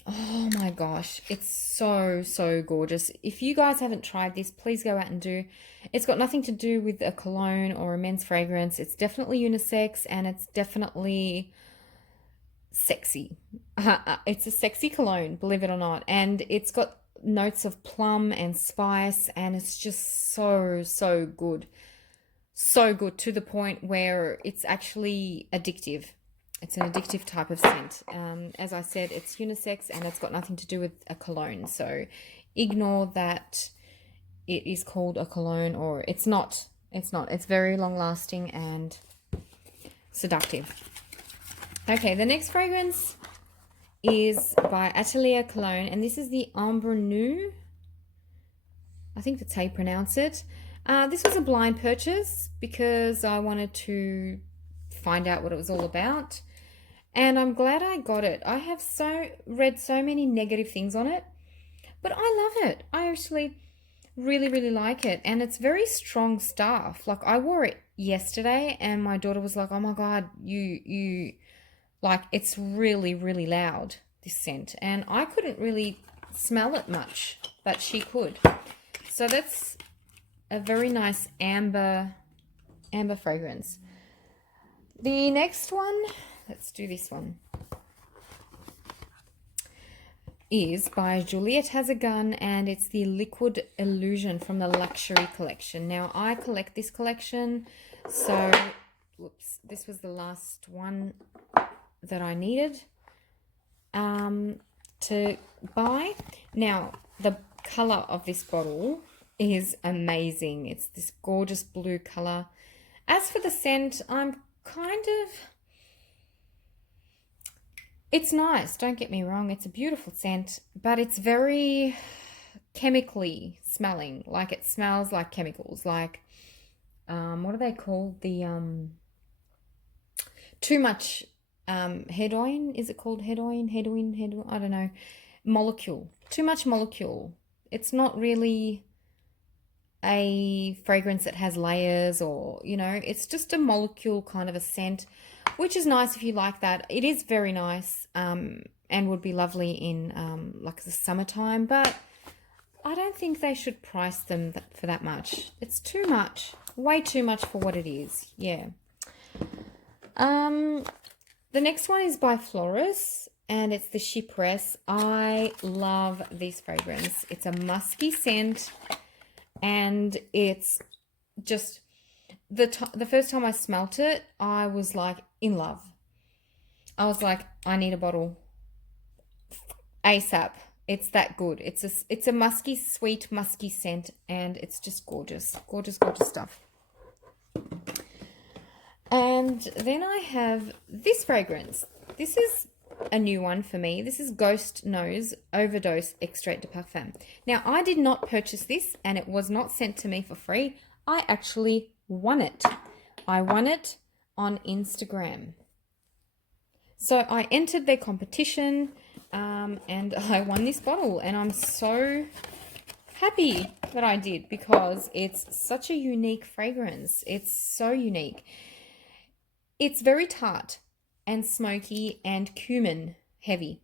Oh my gosh, it's so, so gorgeous. If you guys haven't tried this, please go out and do. It's got nothing to do with a cologne or a men's fragrance. It's definitely unisex, and it's definitely sexy. It's a sexy cologne, believe it or not. And it's got notes of plum and spice, and it's just so, so good. So good, to the point where it's actually addictive. It's an addictive type of scent. As I said, it's unisex, and it's got nothing to do with a cologne. So ignore that it is called a cologne, or it's not. It's not. It's very long lasting and seductive. Okay, the next fragrance is by Atelier Cologne, and this is the Ambre Nu. I think that's how you pronounce it. This was a blind purchase because I wanted to find out what it was all about. And I'm glad I got it. I have read so many negative things on it, but I love it. I actually really, really like it. And it's very strong stuff. Like, I wore it yesterday and my daughter was like, oh my God, you like, it's really, really loud, this scent. And I couldn't really smell it much, but she could. So that's a very nice amber fragrance. The next one, let's do this one, is by Juliette Has a Gun, and it's the Liquid Illusion from the Luxury Collection. Now, I collect this collection, so, whoops, this was the last one that I needed to buy. Now, the color of this bottle is amazing. It's this gorgeous blue color. As for the scent, I'm kind of, it's nice, don't get me wrong, it's a beautiful scent, but it's very chemically smelling. Like, it smells like chemicals, like what are they called, the too much head oil, is it called head oil, I don't know, molecule, too much molecule. It's not really a fragrance that has layers, or, you know, it's just a molecule kind of a scent, which is nice if you like that. It is very nice, and would be lovely in like the summertime, but I don't think they should price them for that much. It's too much, way too much for what it is. Yeah. The next one is by Floris, and it's the Chypress. I love this fragrance. It's a musky scent. And it's just, the first time I smelt it, I was like in love. I was like, I need a bottle ASAP. It's that good. It's a musky, sweet, musky scent, and it's just gorgeous. Gorgeous, gorgeous stuff. And then I have this fragrance. This is a new one for me. This is Ghost Nose Overdose Extrait de Parfum. Now, I did not purchase this, and it was not sent to me for free. I actually won it. I won it on Instagram. So I entered their competition, and I won this bottle, and I'm so happy that I did, because it's such a unique fragrance. It's so unique. It's very tart and smoky and cumin heavy.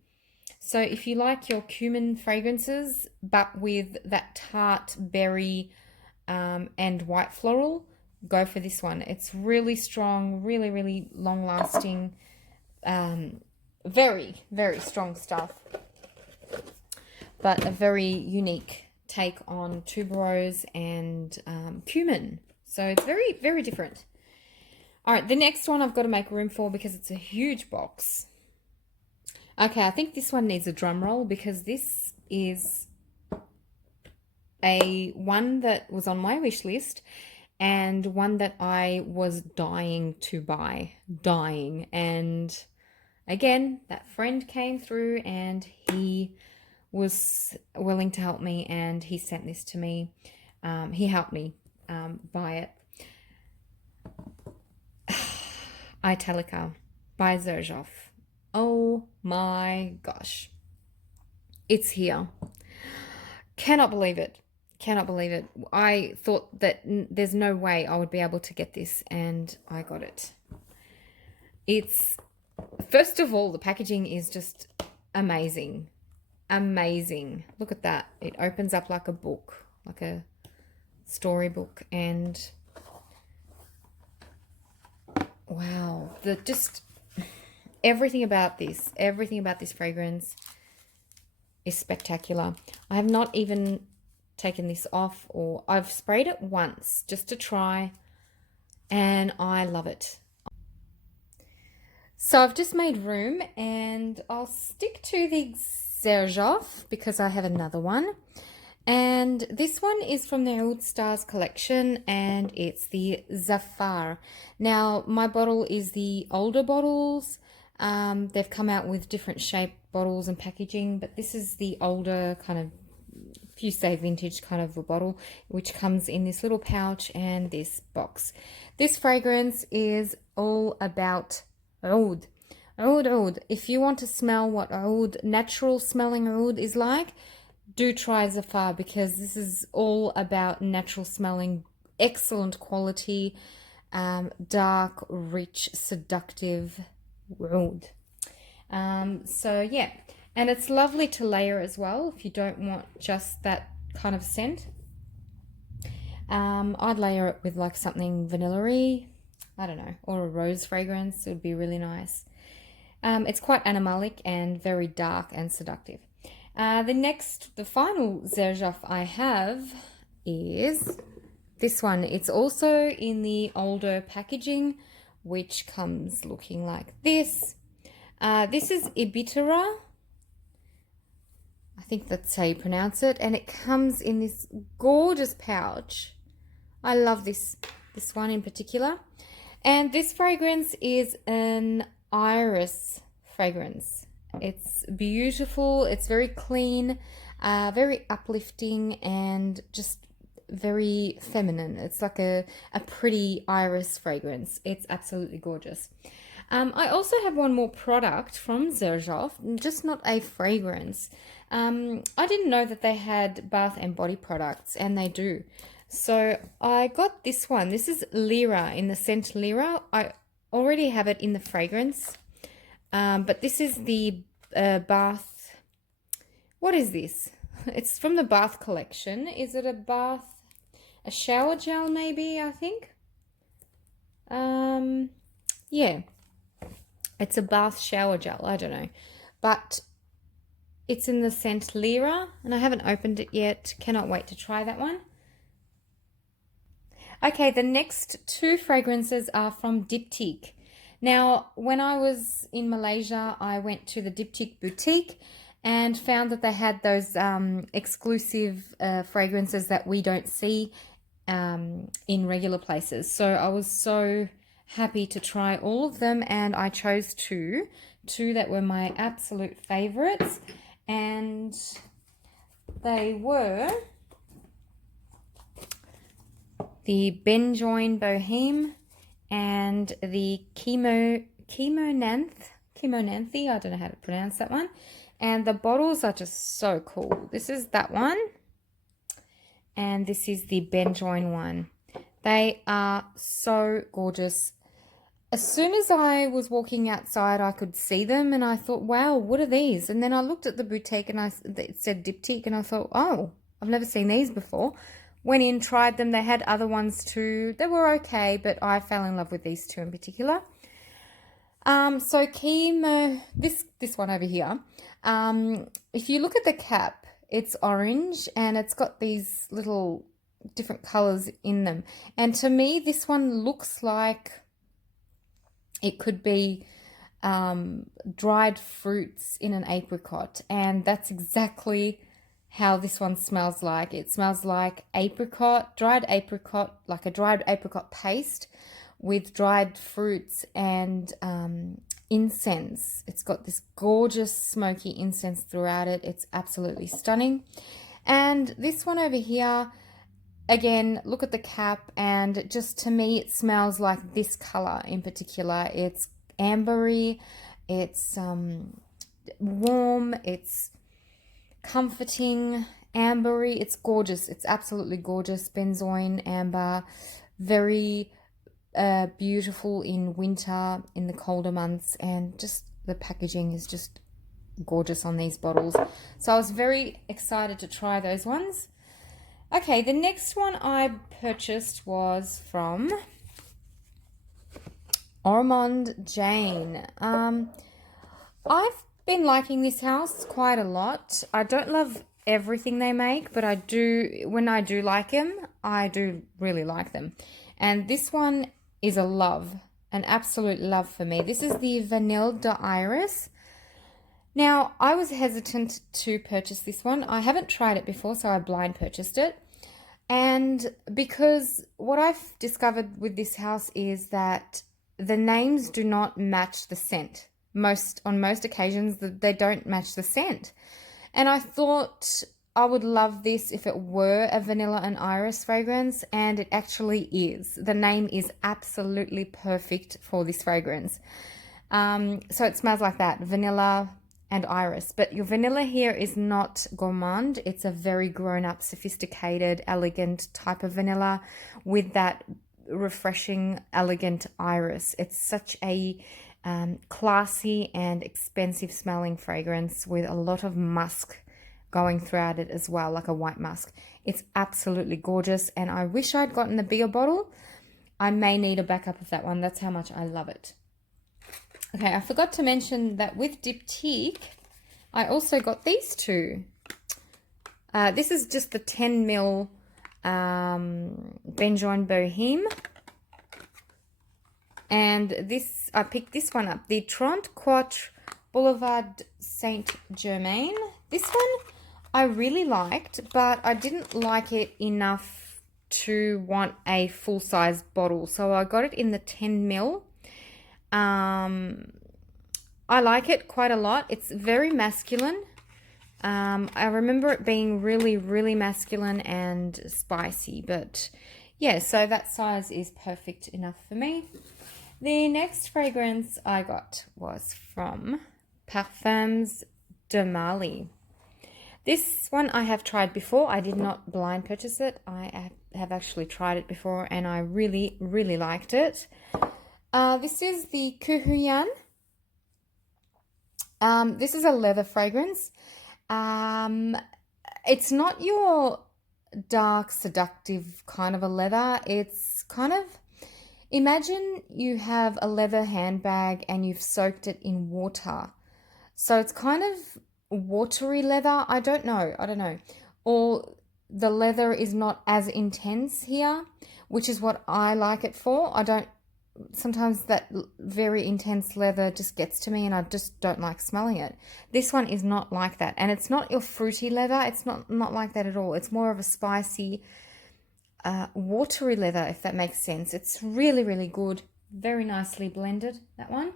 So if you like your cumin fragrances, but with that tart berry and white floral, go for this one. It's really strong, really, really long lasting, very, very strong stuff, but a very unique take on tuberose and cumin. So it's very, very different. All right, the next one I've got to make room for because it's a huge box. Okay, I think this one needs a drum roll because this is a one that was on my wish list and one that I was dying to buy. Dying. And again, that friend came through and he was willing to help me and he sent this to me. He helped me buy it. Italica by Xerjoff. Oh my gosh. It's here. Cannot believe it. Cannot believe it. I thought that there's no way I would be able to get this and I got it. It's, first of all, the packaging is just amazing. Amazing. Look at that. It opens up like a book, like a storybook, and wow, just everything about this fragrance is spectacular. I have not even taken this off, or I've sprayed it once just to try, and I love it. So I've just made room and I'll stick to the Xerjoff because I have another one. And this one is from the Oud Stars collection and it's the Zafar. Now, my bottle is the older bottles. They've come out with different shaped bottles and packaging, but this is the older kind of, if you say vintage kind of a bottle, which comes in this little pouch and this box. This fragrance is all about oud. Oud. If you want to smell what oud, natural smelling oud is like, do try Zafar because this is all about natural smelling, excellent quality, dark, rich, seductive oud. So yeah, and it's lovely to layer as well if you don't want just that kind of scent. I'd layer it with like something vanilla-y, I don't know, or a rose fragrance. It would be really nice. It's quite animalic and very dark and seductive. The final Xerjoff I have is this one. It's also in the older packaging, which comes looking like this. This is Ibitera. I think that's how you pronounce it. And it comes in this gorgeous pouch. I love this one in particular. And this fragrance is an iris fragrance. It's beautiful, it's very clean, very uplifting and just very feminine. It's like a pretty iris fragrance. It's absolutely gorgeous. I also have one more product from Xerjoff, just not a fragrance. I didn't know that they had bath and body products, and they do. So I got this one. This is Lyra in the scent Lyra. I already have it in the fragrance. But this is the bath. What is this? It's from the bath collection. Is it a shower gel maybe, I think? Yeah. It's a bath shower gel. I don't know. But it's in the scent Lyra, and I haven't opened it yet. Cannot wait to try that one. Okay, the next two fragrances are from Diptyque. Now, when I was in Malaysia, I went to the Diptyque boutique and found that they had those exclusive fragrances that we don't see in regular places. So I was so happy to try all of them, and I chose two that were my absolute favorites, and they were the Benjoin Bohème and the Chemonanthe, I don't know how to pronounce that one. And the bottles are just so cool. This is that one, and this is the Benjoin one. They are so gorgeous. As soon as I was walking outside, I could see them, and I thought, wow, what are these? And then I looked at the boutique, and it said Diptyque, and I thought, oh, I've never seen these before. Went in, tried them. They had other ones too. They were okay, but I fell in love with these two in particular. So this one over here. If you look at the cap, it's orange and it's got these little different colors in them. And to me, this one looks like it could be dried fruits in an apricot, and that's exactly how this one smells like. It smells like apricot, dried apricot, like a dried apricot paste with dried fruits and incense. It's got this gorgeous smoky incense throughout it. It's absolutely stunning. And this one over here, again, look at the cap, and just to me it smells like this color in particular. It's ambery, it's warm, it's comforting, ambery. It's gorgeous. It's absolutely gorgeous. Benzoin amber, very beautiful in winter, in the colder months, and just the packaging is just gorgeous on these bottles. So I was very excited to try those ones. Okay, the next one I purchased was from Armand Jane. I've been liking this house quite a lot. I don't love everything they make, but I do, when I do like them, I do really like them. And this one is a love, an absolute love for me. This is the Vanille Iris. Now, I was hesitant to purchase this one. I haven't tried it before, so I blind purchased it. And because what I've discovered with this house is that the names do not match the scent. On most occasions, they don't match the scent. And I thought I would love this if it were a vanilla and iris fragrance, and it actually is. The name is absolutely perfect for this fragrance. So it smells like that, vanilla and iris. But your vanilla here is not gourmand. It's a very grown-up, sophisticated, elegant type of vanilla with that refreshing, elegant iris. It's such a classy and expensive smelling fragrance with a lot of musk going throughout it as well, like a white musk. It's absolutely gorgeous, and I wish I'd gotten the bigger bottle. I may need a backup of that one. That's how much I love it. Okay, I forgot to mention that with Diptyque, I also got these two. This is just the 10 ml Benjoin Bohème. And this, I picked this one up, the 34 Boulevard Saint Germain. This one I really liked, but I didn't like it enough to want a full-size bottle. So I got it in the 10 ml. I like it quite a lot. It's very masculine. I remember it being really, really masculine and spicy, but yeah, so that size is perfect enough for me. The next fragrance I got was from Parfums de Mali. This one I have tried before. I did not blind purchase it. I have actually tried it before, and I really, really liked it. This is the Kuhuyan. This is a leather fragrance. It's not your dark, seductive kind of a leather. It's kind of, imagine you have a leather handbag and you've soaked it in water. So it's kind of watery leather. I don't know. Or the leather is not as intense here, which is what I like it for. Sometimes that very intense leather just gets to me and I just don't like smelling it. This one is not like that. And it's not your fruity leather. It's not like that at all. It's more of a spicy, watery leather, if that makes sense. It's really, really good. Very nicely blended, that one.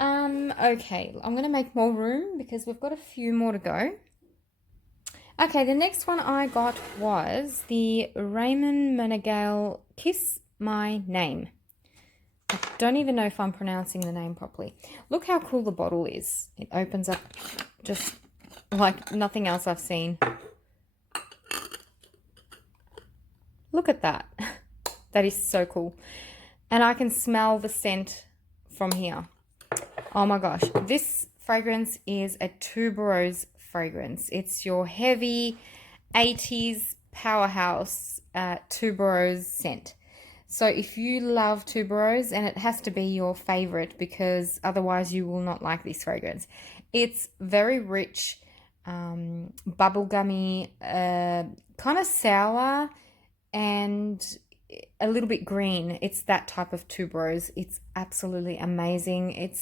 Okay, I'm going to make more room because we've got a few more to go. Okay, the next one I got was the Raymond Menegale Kiss My Name. I don't even know if I'm pronouncing the name properly. Look how cool the bottle is. It opens up just like nothing else I've seen. Look at that. That is so cool. And I can smell the scent from here. Oh my gosh. This fragrance is a tuberose fragrance. It's your heavy 80s powerhouse tuberose scent. So if you love tuberose, and it has to be your favorite because otherwise you will not like this fragrance. It's very rich, bubblegummy, kind of sour, and a little bit green. It's that type of tuberose. It's absolutely amazing.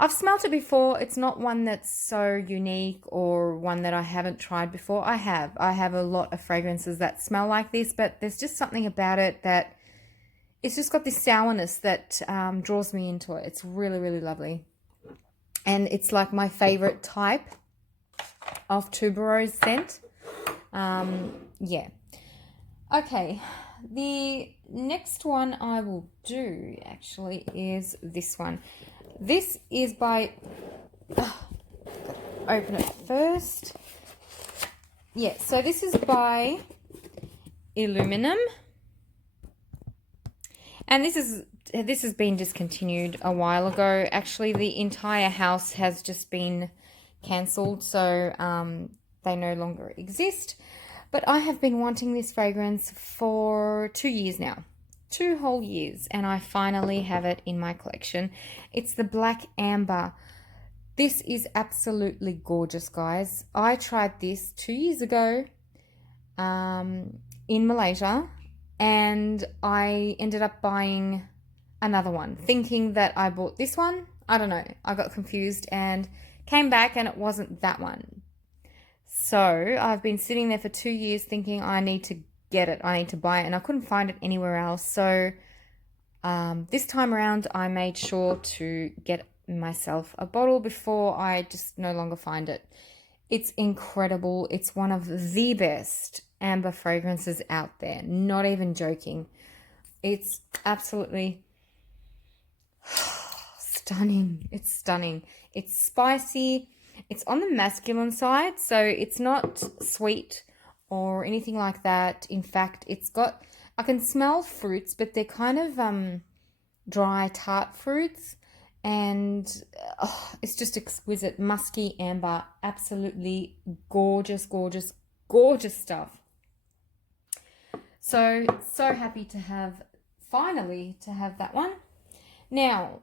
I've smelt it before. It's not one that's so unique or one that I haven't tried before. I have a lot of fragrances that smell like this, but there's just something about it that it's just got this sourness that draws me into it. It's really, really lovely. And it's like my favorite type of tuberose scent. Yeah. Okay. The next one I will do actually is this one. This is by, open it first. Yeah, so this is by Illuminum. And this has been discontinued a while ago. Actually, the entire house has just been cancelled, so they no longer exist. But I have been wanting this fragrance for 2 years now. 2 whole years, and I finally have it in my collection. It's the Black Amber. This is absolutely gorgeous, guys. I tried this 2 years ago in Malaysia, and I ended up buying another one, thinking that I bought this one. I don't know. I got confused and came back, and it wasn't that one. So I've been sitting there for 2 years thinking I need to get it. I need to buy it, and I couldn't find it anywhere else. So this time around, I made sure to get myself a bottle before I just no longer find it. It's incredible. It's one of the best amber fragrances out there. Not even joking. It's absolutely stunning. It's stunning. It's spicy. It's on the masculine side, so it's not sweet or anything like that. In fact, I can smell fruits, but they're kind of dry, tart fruits, and it's just exquisite. Musky amber, absolutely gorgeous, gorgeous, gorgeous stuff. So happy to finally have that one. Now,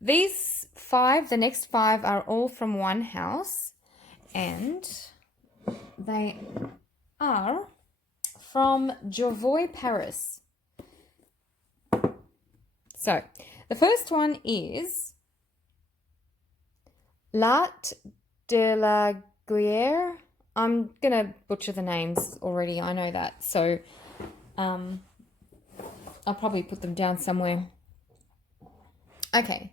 these 5, the next 5 are all from one house, and they are from Jovoy Paris. So, the first one is L'Art de la Guerre. I'm going to butcher the names already, I know that. So, I'll probably put them down somewhere. Okay.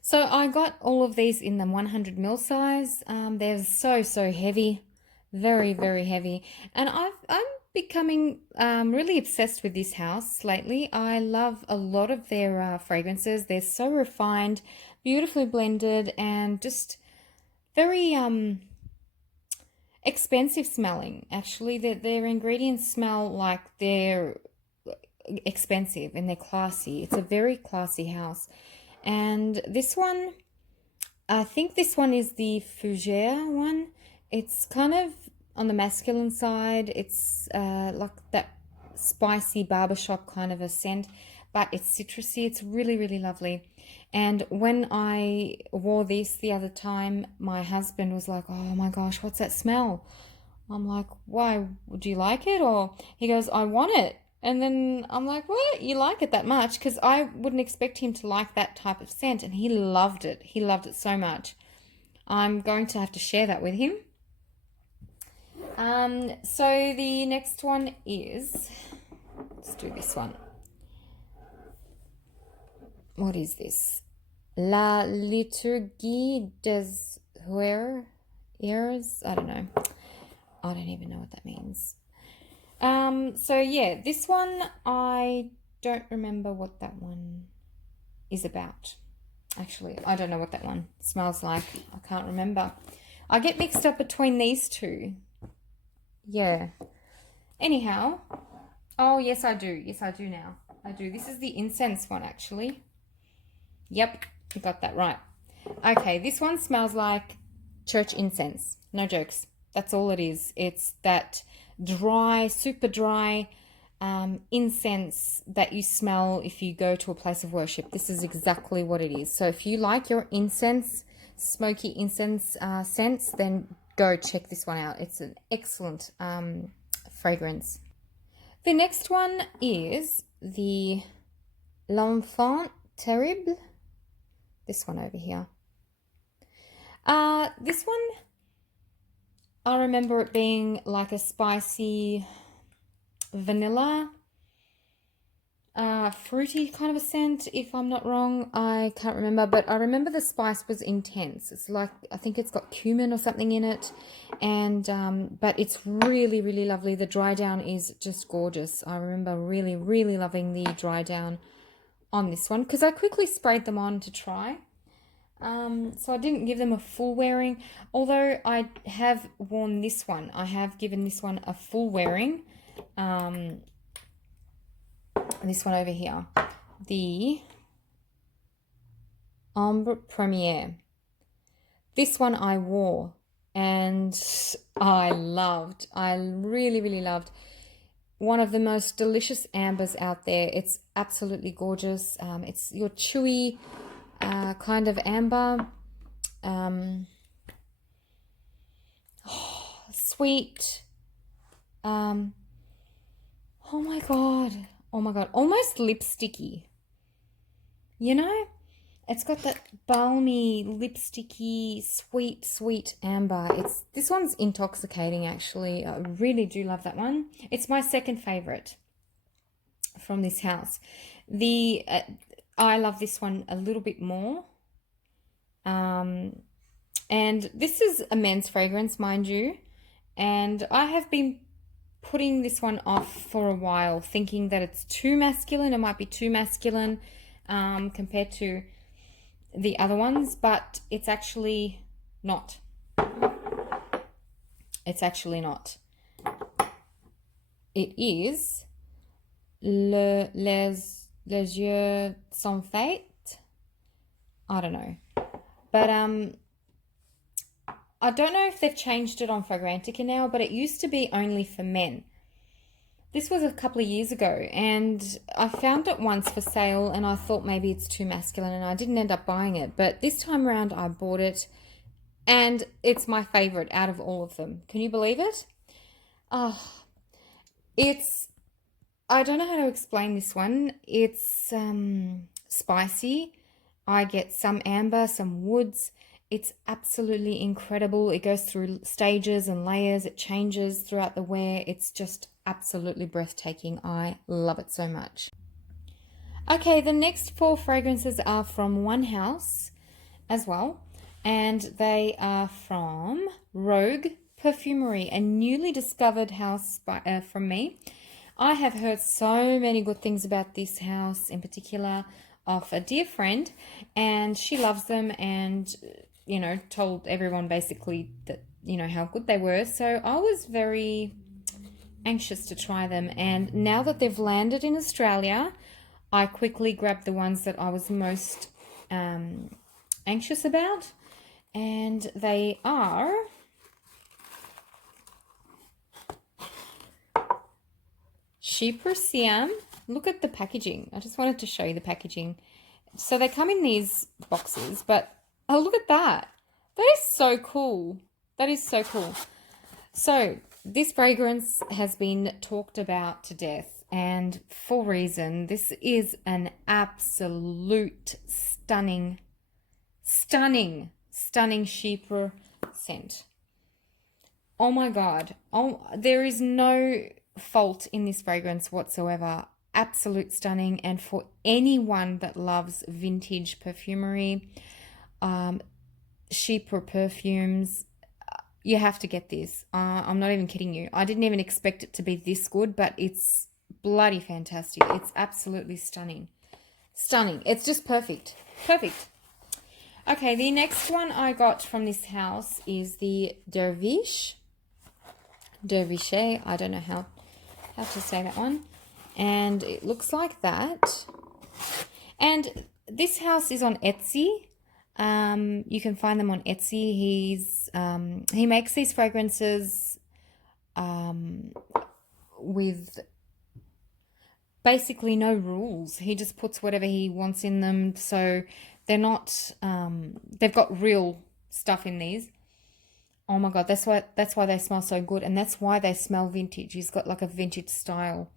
So I got all of these in the 100ml size. They're so heavy, very, very heavy. And I'm becoming really obsessed with this house lately. I love a lot of their fragrances. They're so refined, beautifully blended, and just very expensive smelling. Actually, their ingredients smell like they're expensive and they're classy. It's a very classy house. And this one, I think this one is the Fougere one. It's kind of on the masculine side. It's like that spicy barbershop kind of a scent, but it's citrusy. It's really, really lovely. And when I wore this the other time, my husband was like, oh my gosh, what's that smell? I'm like, why? Would you like it? Or he goes, I want it. And then I'm like, what? You like it that much? Because I wouldn't expect him to like that type of scent. And he loved it. He loved it so much. I'm going to have to share that with him. So the next one is, let's do this one. What is this? La Liturgie des Heures. I don't know. I don't even know what that means. So yeah, this one, I don't remember what that one is about. Actually, I don't know what that one smells like. I can't remember. I get mixed up between these two. Yeah. Anyhow. Oh, yes, I do. Yes, I do now. I do. This is the incense one, actually. Yep, you got that right. Okay, this one smells like church incense. No jokes. That's all it is. It's that dry, super dry incense that you smell if you go to a place of worship. This is exactly what it is. So if you like your incense, smoky incense scents, then go check this one out. It's an excellent fragrance. The next one is the L'Enfant Terrible. This one over here. This one, I remember it being like a spicy vanilla, fruity kind of a scent, if I'm not wrong. I can't remember, but I remember the spice was intense. It's like, I think it's got cumin or something in it, and but it's really, really lovely. The dry down is just gorgeous. I remember really, really loving the dry down on this one because I quickly sprayed them on to try. So I didn't give them a full wearing, although I have worn this one. I have given this one a full wearing. This one over here, the Ambre Premiere. This one I wore and I loved. I really, really loved. One of the most delicious ambers out there. It's absolutely gorgeous. It's your chewy kind of amber. Sweet. Oh my God. Oh my God. Almost lipsticky. You know? It's got that balmy, lipsticky, sweet, sweet amber. This one's intoxicating, actually. I really do love that one. It's my second favorite from this house. I love this one a little bit more. And this is a men's fragrance, mind you. And I have been putting this one off for a while, thinking that it's too masculine. It might be too masculine compared to the other ones, but it's actually not. It's actually not. It is les yeux sans fête. I don't know. But I don't know if they've changed it on Fragrantica now, but it used to be only for men. This was a couple of years ago, and I found it once for sale, and I thought maybe it's too masculine, and I didn't end up buying it. But this time around, I bought it, and it's my favorite out of all of them. Can you believe it? I don't know how to explain this one. It's spicy. I get some amber, some woods. It's absolutely incredible. It goes through stages and layers. It changes throughout the wear. It's just absolutely breathtaking. I love it so much. Okay, the next 4 fragrances are from one house as well. And they are from Rogue Perfumery, a newly discovered house from me. I have heard so many good things about this house in particular of a dear friend, and she loves them and, you know, told everyone basically that, you know, how good they were. So I was very anxious to try them, and now that they've landed in Australia, I quickly grabbed the ones that I was most anxious about, and they are Chypre. Look at the packaging. I just wanted to show you the packaging. So they come in these boxes, but oh, look at that. That is so cool. That is so cool. So this fragrance has been talked about to death, and for reason. This is an absolute stunning Chypre scent. Oh my God. Oh, there is no fault in this fragrance whatsoever. Absolute stunning. And for anyone that loves vintage perfumery, Chypre perfumes, you have to get this. I'm not even kidding you. I didn't even expect it to be this good, but it's bloody fantastic. It's absolutely stunning. Stunning. It's just perfect. Perfect. Okay, the next one I got from this house is the Derviche. I don't know how to say that one. And it looks like that. And this house is on Etsy. You can find them on Etsy. He makes these fragrances with basically no rules. He just puts whatever he wants in them. So they're not, they've got real stuff in these. Oh my God, that's why they smell so good. And that's why they smell vintage. He's got like a vintage style.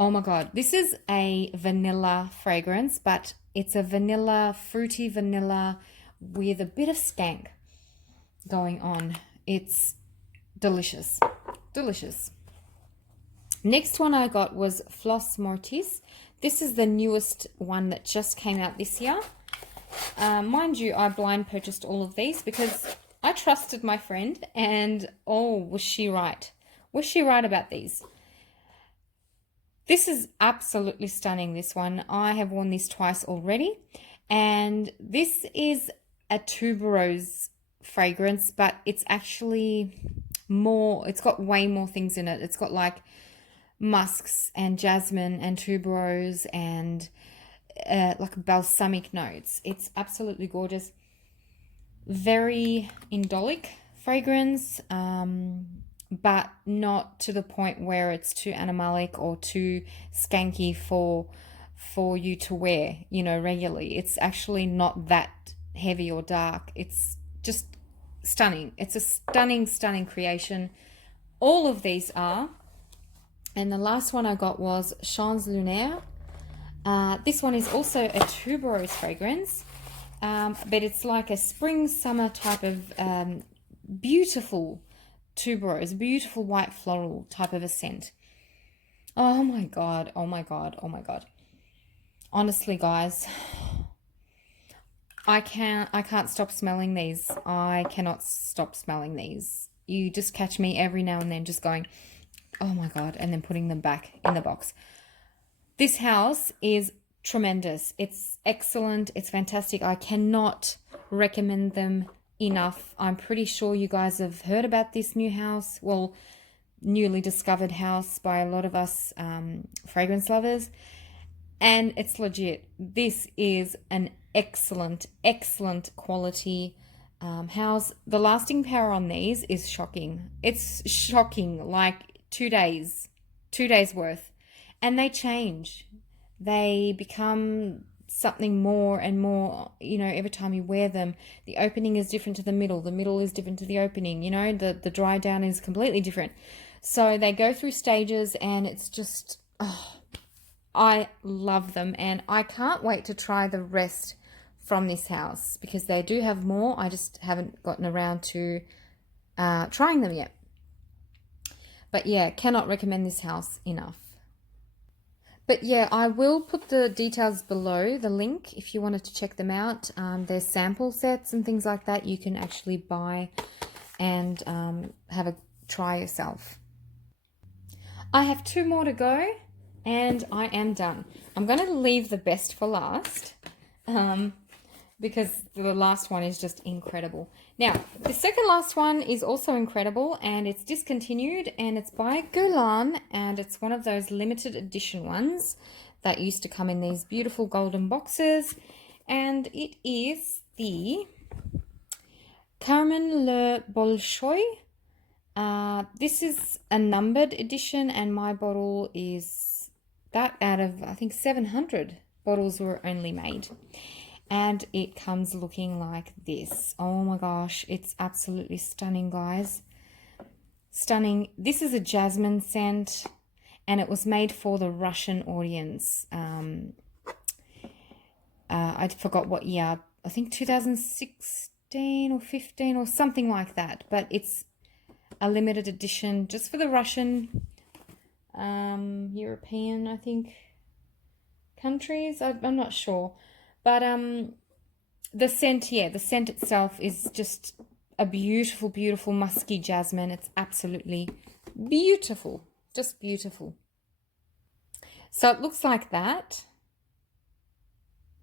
Oh my God, this is a vanilla fragrance, but it's a vanilla, fruity vanilla with a bit of skank going on. It's delicious, delicious. Next one I got was Floss Smarties. This is the newest one that just came out this year. Mind you, I blind purchased all of these because I trusted my friend, and oh, was she right? Was she right about these? This is absolutely stunning, this one. I have worn this twice already, and this is a tuberose fragrance, but it's actually more, it's got way more things in it. It's got like musks and jasmine and tuberose and like balsamic notes. It's absolutely gorgeous. Very indolic fragrance, but not to the point where it's too animalic or too skanky for you to wear, you know, regularly. It's actually not that heavy or dark. It's just stunning. It's a stunning, stunning creation. All of these are. And the last one I got was Champs Lunaire. This one is also a tuberose fragrance, but it's like a spring summer type of beautiful tuberose, beautiful white floral type of a scent. Oh my God, oh my God, oh my God. Honestly, guys, I can't stop smelling these. I cannot stop smelling these. You just catch me every now and then just going, oh my God, and then putting them back in the box. This house is tremendous. It's excellent. It's fantastic. I cannot recommend them enough. I'm pretty sure you guys have heard about this new house. Well, newly discovered house by a lot of us fragrance lovers. And it's legit. This is an excellent, excellent quality house. The lasting power on these is shocking. It's shocking, like 2 days worth. And they change. They become something more and more, you know, every time you wear them. The opening is different to the middle is different to the opening, you know, the dry down is completely different. So they go through stages, and it's just, oh, I love them, and I can't wait to try the rest from this house because they do have more. I just haven't gotten around to trying them yet. But yeah, cannot recommend this house enough. But yeah, I will put the details below, the link, if you wanted to check them out. There's sample sets and things like that you can actually buy and have a try yourself. I have 2 more to go and I am done. I'm going to leave the best for last because the last one is just incredible. Now, the second last one is also incredible, and it's discontinued, and it's by Goutal, and it's one of those limited edition ones that used to come in these beautiful golden boxes, and it is the Theremin Bolshoi. This is a numbered edition, and my bottle is that out of, I think, 700 bottles were only made. And it comes looking like this. Oh my gosh, it's absolutely stunning, guys. Stunning. This is a jasmine scent, and it was made for the Russian audience. I forgot what year. I think 2016 or 15 or something like that. But it's a limited edition just for the Russian, European, I think, countries. I'm not sure. But the scent, yeah, the scent itself is just a beautiful, beautiful musky jasmine. It's absolutely beautiful, just beautiful. So it looks like that.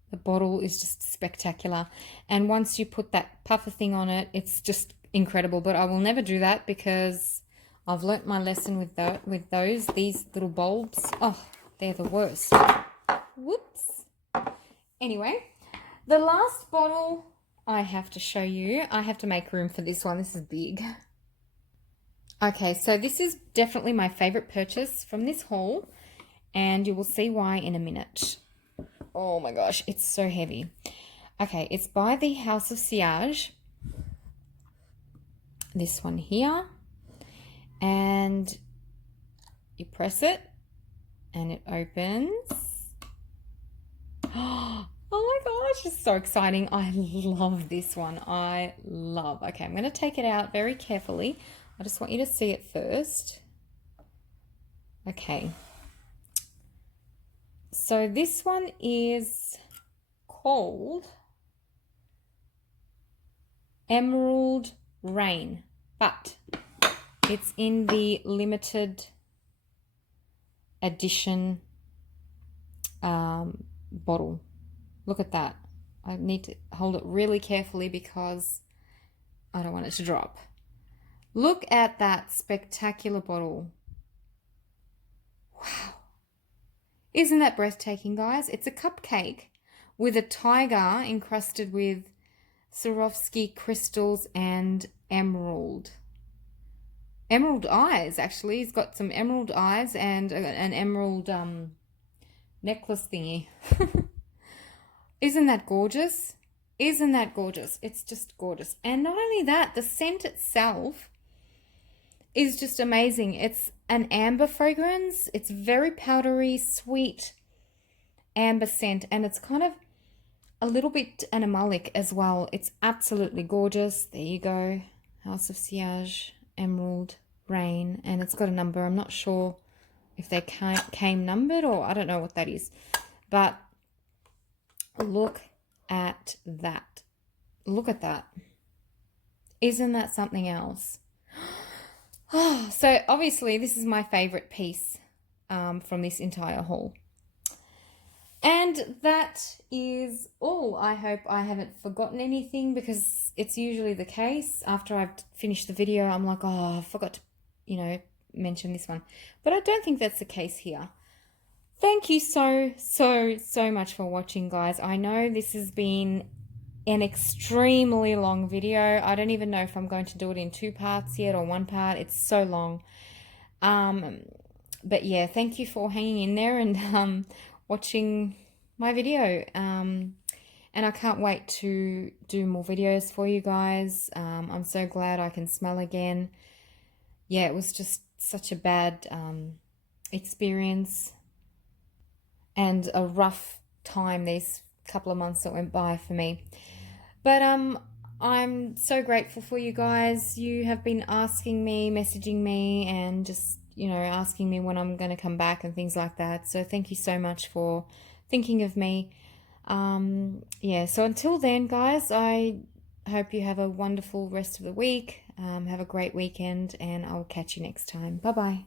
The bottle is just spectacular. And once you put that puffer thing on it, it's just incredible. But I will never do that because I've learnt my lesson with these little bulbs. Oh, they're the worst. Whoops. Anyway, the last bottle I have to show you. I have to make room for this one. This is big. Okay, so this is definitely my favorite purchase from this haul, and you will see why in a minute. Oh my gosh, it's so heavy. Okay, it's by the House of Sillage. This one here. And you press it, and it opens. Oh my gosh, it's so exciting. I love this one. I love. Okay, I'm going to take it out very carefully. I just want you to see it first. Okay. So this one is called Emerald Rain, but it's in the limited edition bottle. Look at that. I need to hold it really carefully because I don't want it to drop. Look at that spectacular bottle. Wow. Isn't that breathtaking, guys? It's a cupcake with a tiger encrusted with Swarovski crystals and emerald. Emerald eyes, actually. It's got some emerald eyes and an emerald necklace thingy. Isn't that gorgeous? Isn't that gorgeous? It's just gorgeous. And not only that, the scent itself is just amazing. It's an amber fragrance. It's very powdery, sweet amber scent, and it's kind of a little bit animalic as well. It's absolutely gorgeous. There you go. House of Sillage, Emerald Rain, and it's got a number. I'm not sure if they came numbered, or I don't know what that is, but look at that. Look at that. Isn't that something else? Oh, so obviously this is my favorite piece from this entire haul. And that is all. I hope I haven't forgotten anything, because it's usually the case. After I've finished the video, I'm like, oh, I forgot to, mention this one. But I don't think that's the case here. Thank you so much for watching, guys. I know this has been an extremely long video. I don't even know if I'm going to do it in 2 parts yet or 1 part. It's so long. But yeah, thank you for hanging in there and watching my video. And I can't wait to do more videos for you guys. I'm so glad I can smell again. Yeah, it was just such a bad experience and a rough time these couple of months that went by for me. But I'm so grateful for you guys. You have been asking me, messaging me, and just, asking me when I'm going to come back and things like that. So thank you so much for thinking of me. Yeah, so until then, guys, I hope you have a wonderful rest of the week. Have a great weekend, and I'll catch you next time. Bye-bye.